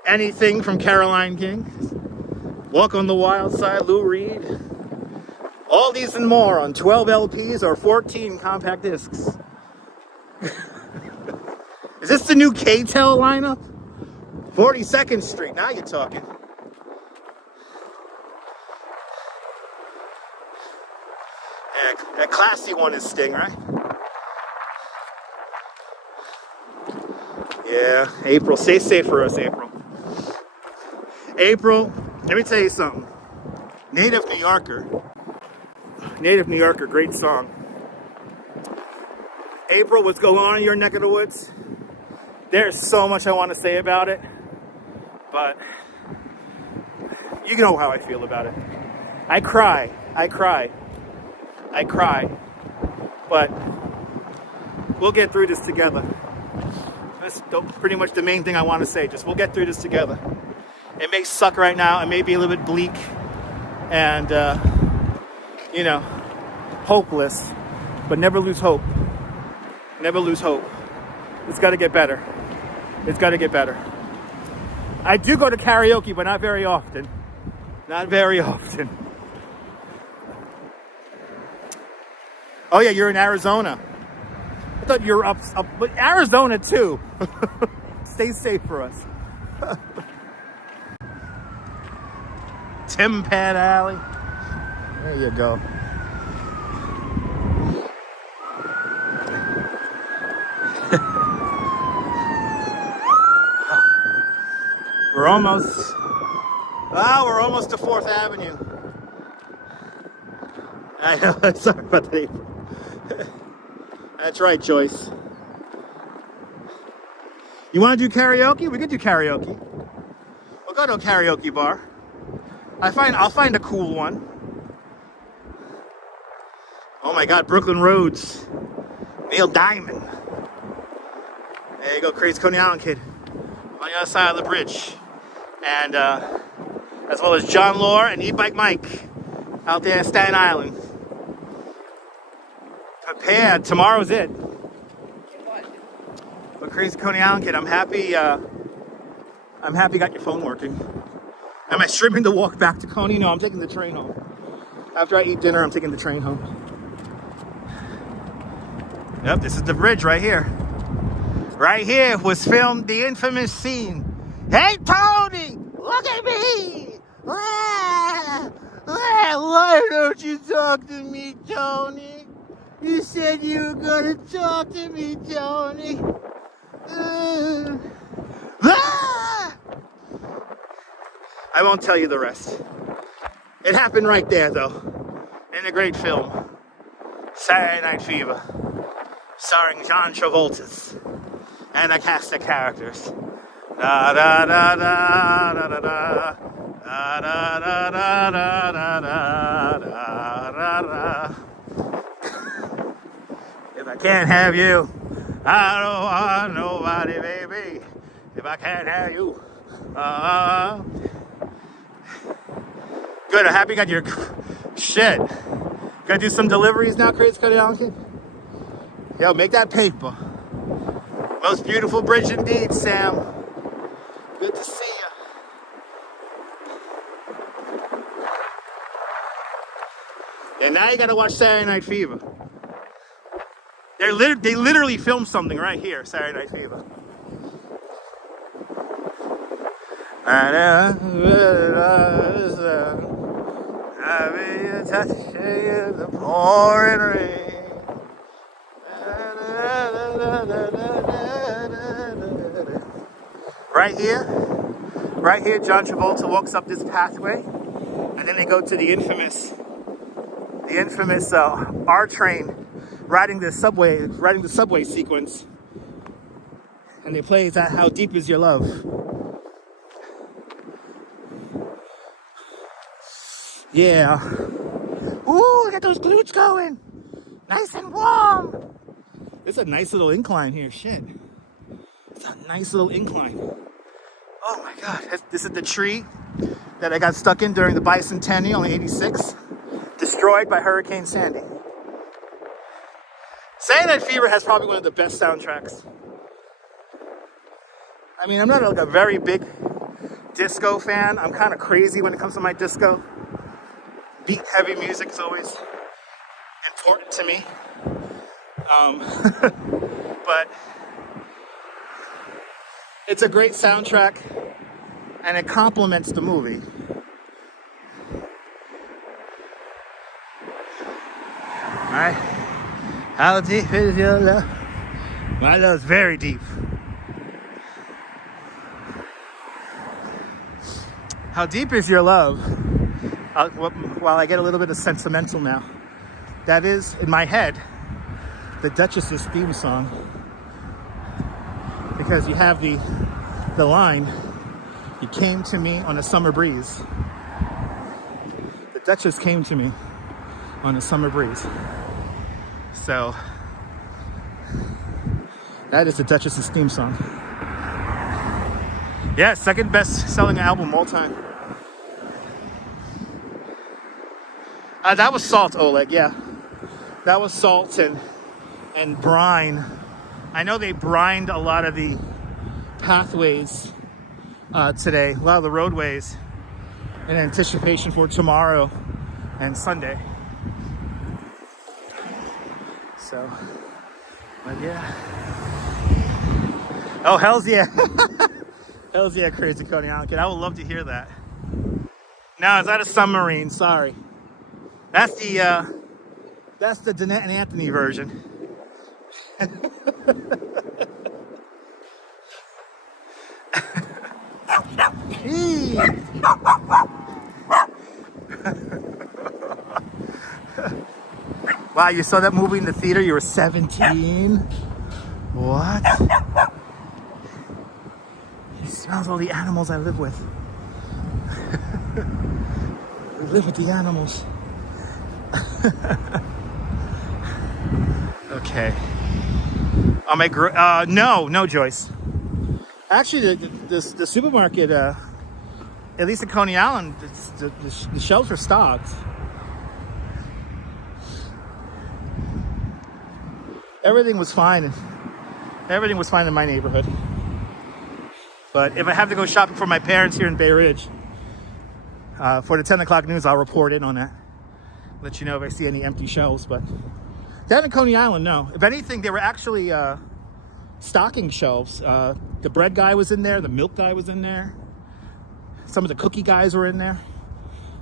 Anything from Caroline King. Walk on the Wild Side, Lou Reed. All these and more on 12 LPs or 14 compact discs. Is this the new K-Tel lineup? 42nd Street, now you're talking. That classy one is Sting, right? Yeah, April. Stay safe for us, April. April, let me tell you something. Native New Yorker, great song. April, what's going on in your neck of the woods? There's so much I want to say about it, but you know how I feel about it. I cry, but we'll get through this together. That's pretty much the main thing I want to say. Just we'll get through this together. It may suck right now. It may be a little bit bleak and, you know, hopeless, but never lose hope. Never lose hope. It's got to get better. It's got to get better. I do go to karaoke, but not very often. Not very often. Oh yeah, you're in Arizona. I thought you were up, but Arizona too. Stay safe for us. Tim Pan Alley. There you go. We're almost to 4th Avenue. I know, sorry about that, April. That's right, Joyce. You want to do karaoke? We could do karaoke. We'll go to a karaoke bar. I'll find a cool one. Oh my God, Brooklyn Roads. Neil Diamond. There you go, Crazy Coney Island Kid. On the other side of the bridge. And as well as John Lore and E-Bike Mike out there in Staten Island. Prepared. Tomorrow's it. But Crazy Coney Island Kid, I'm happy you got your phone working. Am I streaming the walk back to Coney? No, I'm taking the train home. After I eat dinner, I'm taking the train home. Yep, this is the bridge right here. Right here was filmed the infamous scene. Hey, Tony! Look at me! Why don't you talk to me, Tony? You said you were gonna talk to me, Tony. I won't tell you the rest. It happened right there, though, in the great film, Saturday Night Fever, starring John Travolta's and a cast of characters. Da da da da da da da da da da da da da da. If I can't have you, I don't want nobody, baby. If I can't have you, good. I'm happy you got your shit. Gotta do some deliveries now, Crazy Coney Island Kid. Yo, make that paper. Most beautiful bridge indeed, Sam. Good to see you. And now you gotta watch Saturday Night Fever. They literally filmed something right here, Saturday Night Fever. The pouring rain. Right here, John Travolta walks up this pathway, and then they go to the infamous R train riding the subway sequence, and they play that "How Deep Is Your Love." Yeah. Ooh, get those glutes going. Nice and warm. It's a nice little incline here. Shit. It's a nice little incline. Oh my God. This is the tree that I got stuck in during the bicentennial in '86. Destroyed by Hurricane Sandy. Saturday Night Fever has probably one of the best soundtracks. I mean, I'm not like a very big disco fan. I'm kind of crazy when it comes to my disco. Beat heavy music is always important to me. But it's a great soundtrack and it complements the movie. Alright. How deep is your love? My love's very deep. How deep is your love? While I get a little bit of sentimental now, that is, in my head, the Duchess's theme song. Because you have the line, "You came to me on a summer breeze." The Duchess came to me on a summer breeze. So, that is the Duchess's theme song. Yeah, second best selling album all time. That was Salt, Oleg, yeah. That was Salt and brine. I know they brined a lot of the pathways today, a lot of the roadways, in anticipation for tomorrow and Sunday. So, but yeah. Oh, hells yeah. Hells yeah, Crazy Coney Island Kid. I would love to hear that. No, is that a submarine? Sorry. That's the Danette and Anthony version. Wow, you saw that movie in the theater? You were 17? What? He smells all the animals I live with. We live with the animals. Okay. I'll make... no, Joyce. Actually, the supermarket, at least in Coney Island, the shelves are stocked. Everything was fine. Everything was fine in my neighborhood. But if I have to go shopping for my parents here in Bay Ridge, for the 10 o'clock news, I'll report in on that. Let you know if I see any empty shelves. But down in Coney Island, no. If anything, they were actually stocking shelves. The bread guy was in there. The milk guy was in there. Some of the cookie guys were in there.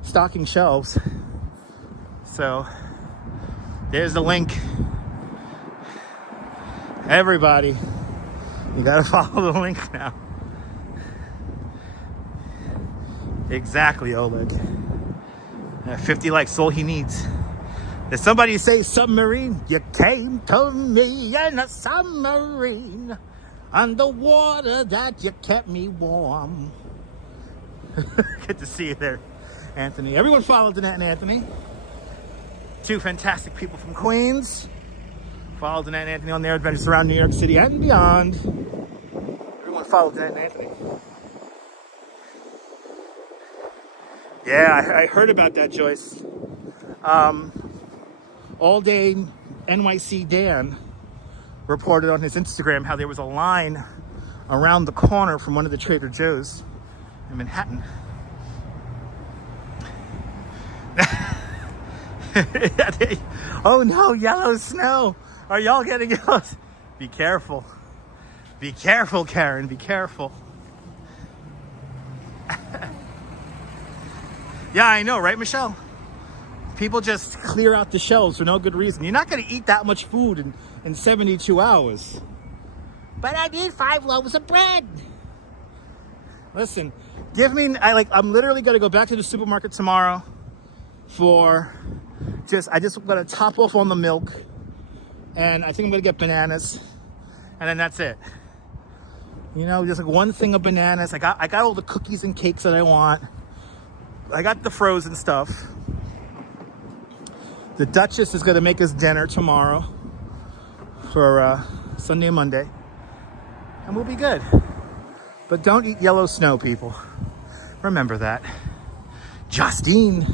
Stocking shelves. So there's the link. Everybody, you gotta follow the link now. Exactly, Oleg. 50 likes, all he needs. Did somebody say submarine? You came to me in a submarine. Underwater that you kept me warm. Good to see you there, Anthony. Everyone follow Danette and Anthony. Two fantastic people from Queens. Follow Danette and Anthony on their adventures around New York City and beyond. Everyone follow Danette and Anthony. Yeah, I heard about that, Joyce. All day NYC Dan reported on his Instagram how there was a line around the corner from one of the Trader Joe's in Manhattan. Oh no, yellow snow. Are y'all getting yellow? Be careful. Be careful, Karen. Be careful. Yeah, I know, right, Michelle? People just clear out the shelves for no good reason. You're not going to eat that much food in 72 hours. But I need 5 loaves of bread. Listen, I'm literally going to go back to the supermarket tomorrow I just got to top off on the milk. And I think I'm going to get bananas. And then that's it. You know, just like one thing of bananas. I got all the cookies and cakes that I want. I got the frozen stuff. The Duchess is going to make us dinner tomorrow for Sunday and Monday. And we'll be good. But don't eat yellow snow, people. Remember that. Justine.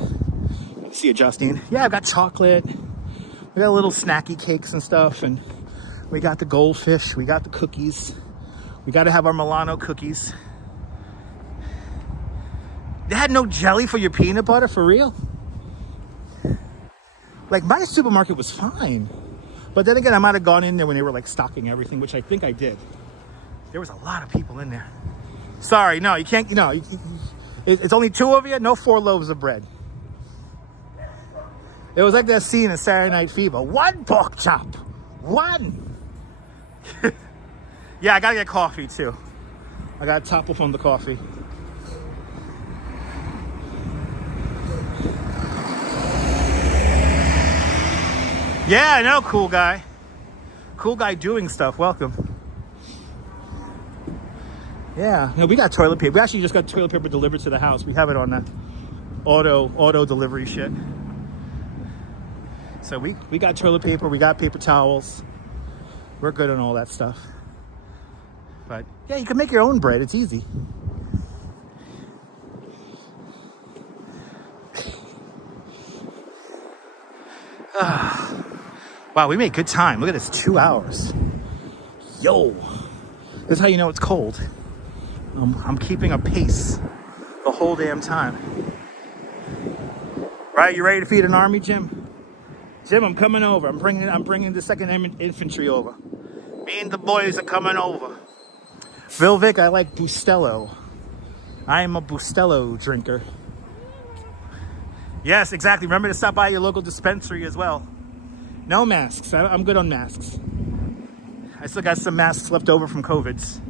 See you, Justine. Yeah, I've got chocolate. We got little snacky cakes and stuff. And we got the goldfish. We got the cookies. We got to have our Milano cookies. They had no jelly for your peanut butter, for real? Like, my supermarket was fine. But then again, I might have gone in there when they were like stocking everything, which I think I did. There was a lot of people in there. Sorry, no, you can't, it's only 2 of you, no 4 loaves of bread. It was like that scene in Saturday Night Fever. 1 pork chop, 1. Yeah, I gotta get coffee too. I gotta top off on the coffee. Yeah, I know, cool guy. Cool guy doing stuff. Welcome. Yeah, no, we got toilet paper. We actually just got toilet paper delivered to the house. We have it on that auto delivery shit. So we got toilet paper. We got paper towels. We're good on all that stuff. But yeah, you can make your own bread. It's easy. Wow, we made good time. Look at this, 2 hours. Yo, this is how you know it's cold. I'm keeping a pace the whole damn time. Right, you ready to feed an army, Jim? Jim, I'm coming over. I'm bringing the 2nd Infantry over. Me and the boys are coming over. Vilvic, I like Bustelo. I am a Bustelo drinker. Yes, exactly. Remember to stop by your local dispensary as well. No masks. I'm good on masks. I still got some masks left over from COVIDs.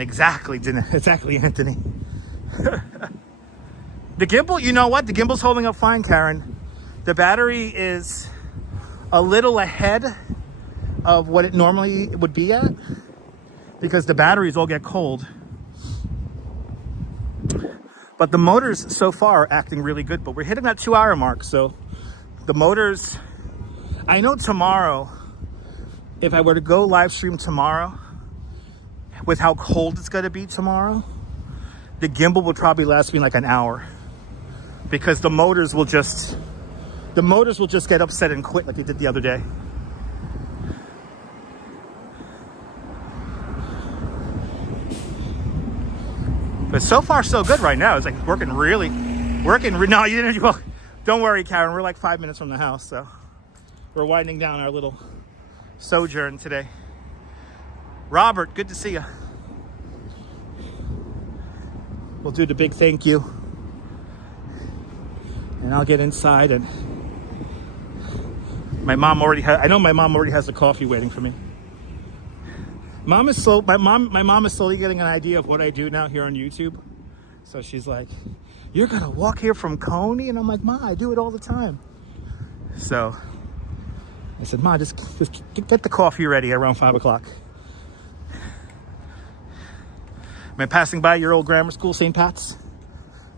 Exactly, Anthony. The gimbal, you know what? The gimbal's holding up fine, Karen. The battery is a little ahead of what it normally would be at because the batteries all get cold. But the motors so far are acting really good, but we're hitting that 2-hour mark. So the motors, I know tomorrow, if I were to go live stream tomorrow, with how cold it's going to be tomorrow, the gimbal would probably last me like an hour because the motors will just get upset and quit like they did the other day. But so far so good right now. It's like working. No, you didn't. Well, don't worry, Karen. We're like 5 minutes from the house, so we're winding down our little sojourn today. Robert, good to see you. We'll do the big thank you. And I'll get inside and I know my mom already has the coffee waiting for me. My mom is slowly getting an idea of what I do now here on YouTube. So she's like, "You're gonna walk here from Coney?" And I'm like, "Ma, I do it all the time." So I said, "Ma, just get the coffee ready around 5 o'clock." Am I passing by your old grammar school, St. Pat's?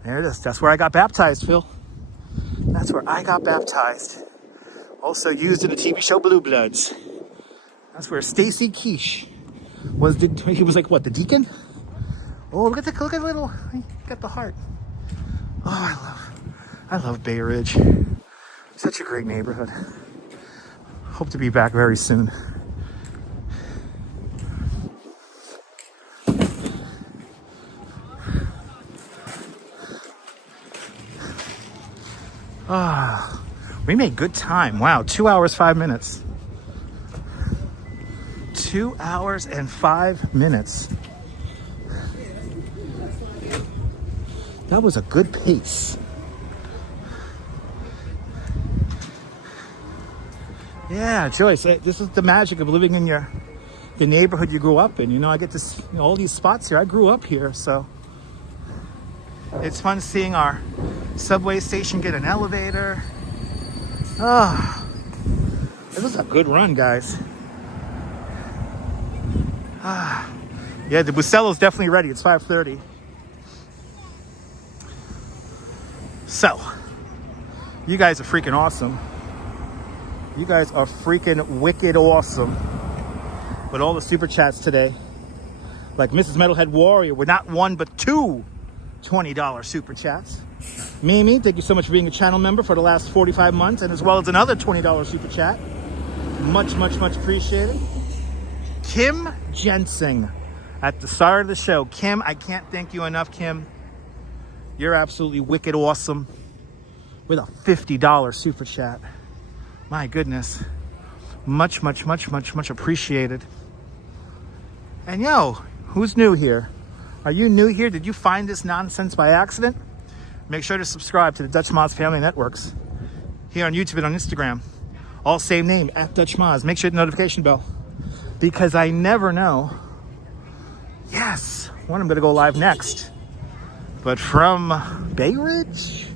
There it is. That's where I got baptized, Phil. That's where I got baptized. Also used in the TV show Blue Bloods. That's where Stacy Quiche was. He was like, what, the deacon? Oh, look at the little. He got the heart. Oh, I love Bay Ridge. Such a great neighborhood. Hope to be back very soon. We made good time. Wow, 2 hours, 5 minutes. 2 hours and 5 minutes. That was a good pace. Yeah, Joyce, this is the magic of living in the neighborhood you grew up in. You know, I get this, all these spots here. I grew up here, so it's fun seeing our subway station get an elevator. Oh, this is a good run, guys. Yeah, the Bucello's definitely ready. It's 5:30. So, you guys are freaking awesome. You guys are freaking wicked awesome. With all the super chats today. Like Mrs. Metalhead Warrior with not one but two $20 super chats. Mimi, thank you so much for being a channel member for the last 45 months, and as well as another $20 super chat. Much, much, much appreciated. Kim Jensen at the start of the show. Kim, I can't thank you enough, Kim. You're absolutely wicked awesome. With a $50 super chat. My goodness. Much, much, much, much, much appreciated. And yo, who's new here? Are you new here? Did you find this nonsense by accident? Make sure to subscribe to the Dutch Moz Family Networks here on YouTube and on Instagram. All same name, at Dutch Moz. Make sure the notification bell, because I never know. Yes, I'm going to go live next. But from Bay Ridge,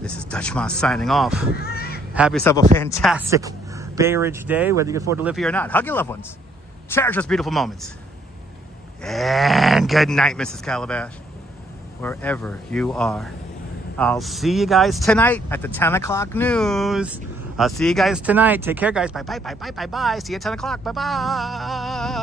this is Dutch Moz signing off. Have yourself a fantastic Bay Ridge day, whether you can afford to live here or not. Hug your loved ones. Cherish those beautiful moments. And good night, Mrs. Calabash. Wherever you are. I'll see you guys tonight at the 10 o'clock news. I'll see you guys tonight. Take care, guys. Bye, bye, bye, bye, bye, bye. See you at 10 o'clock. Bye, bye.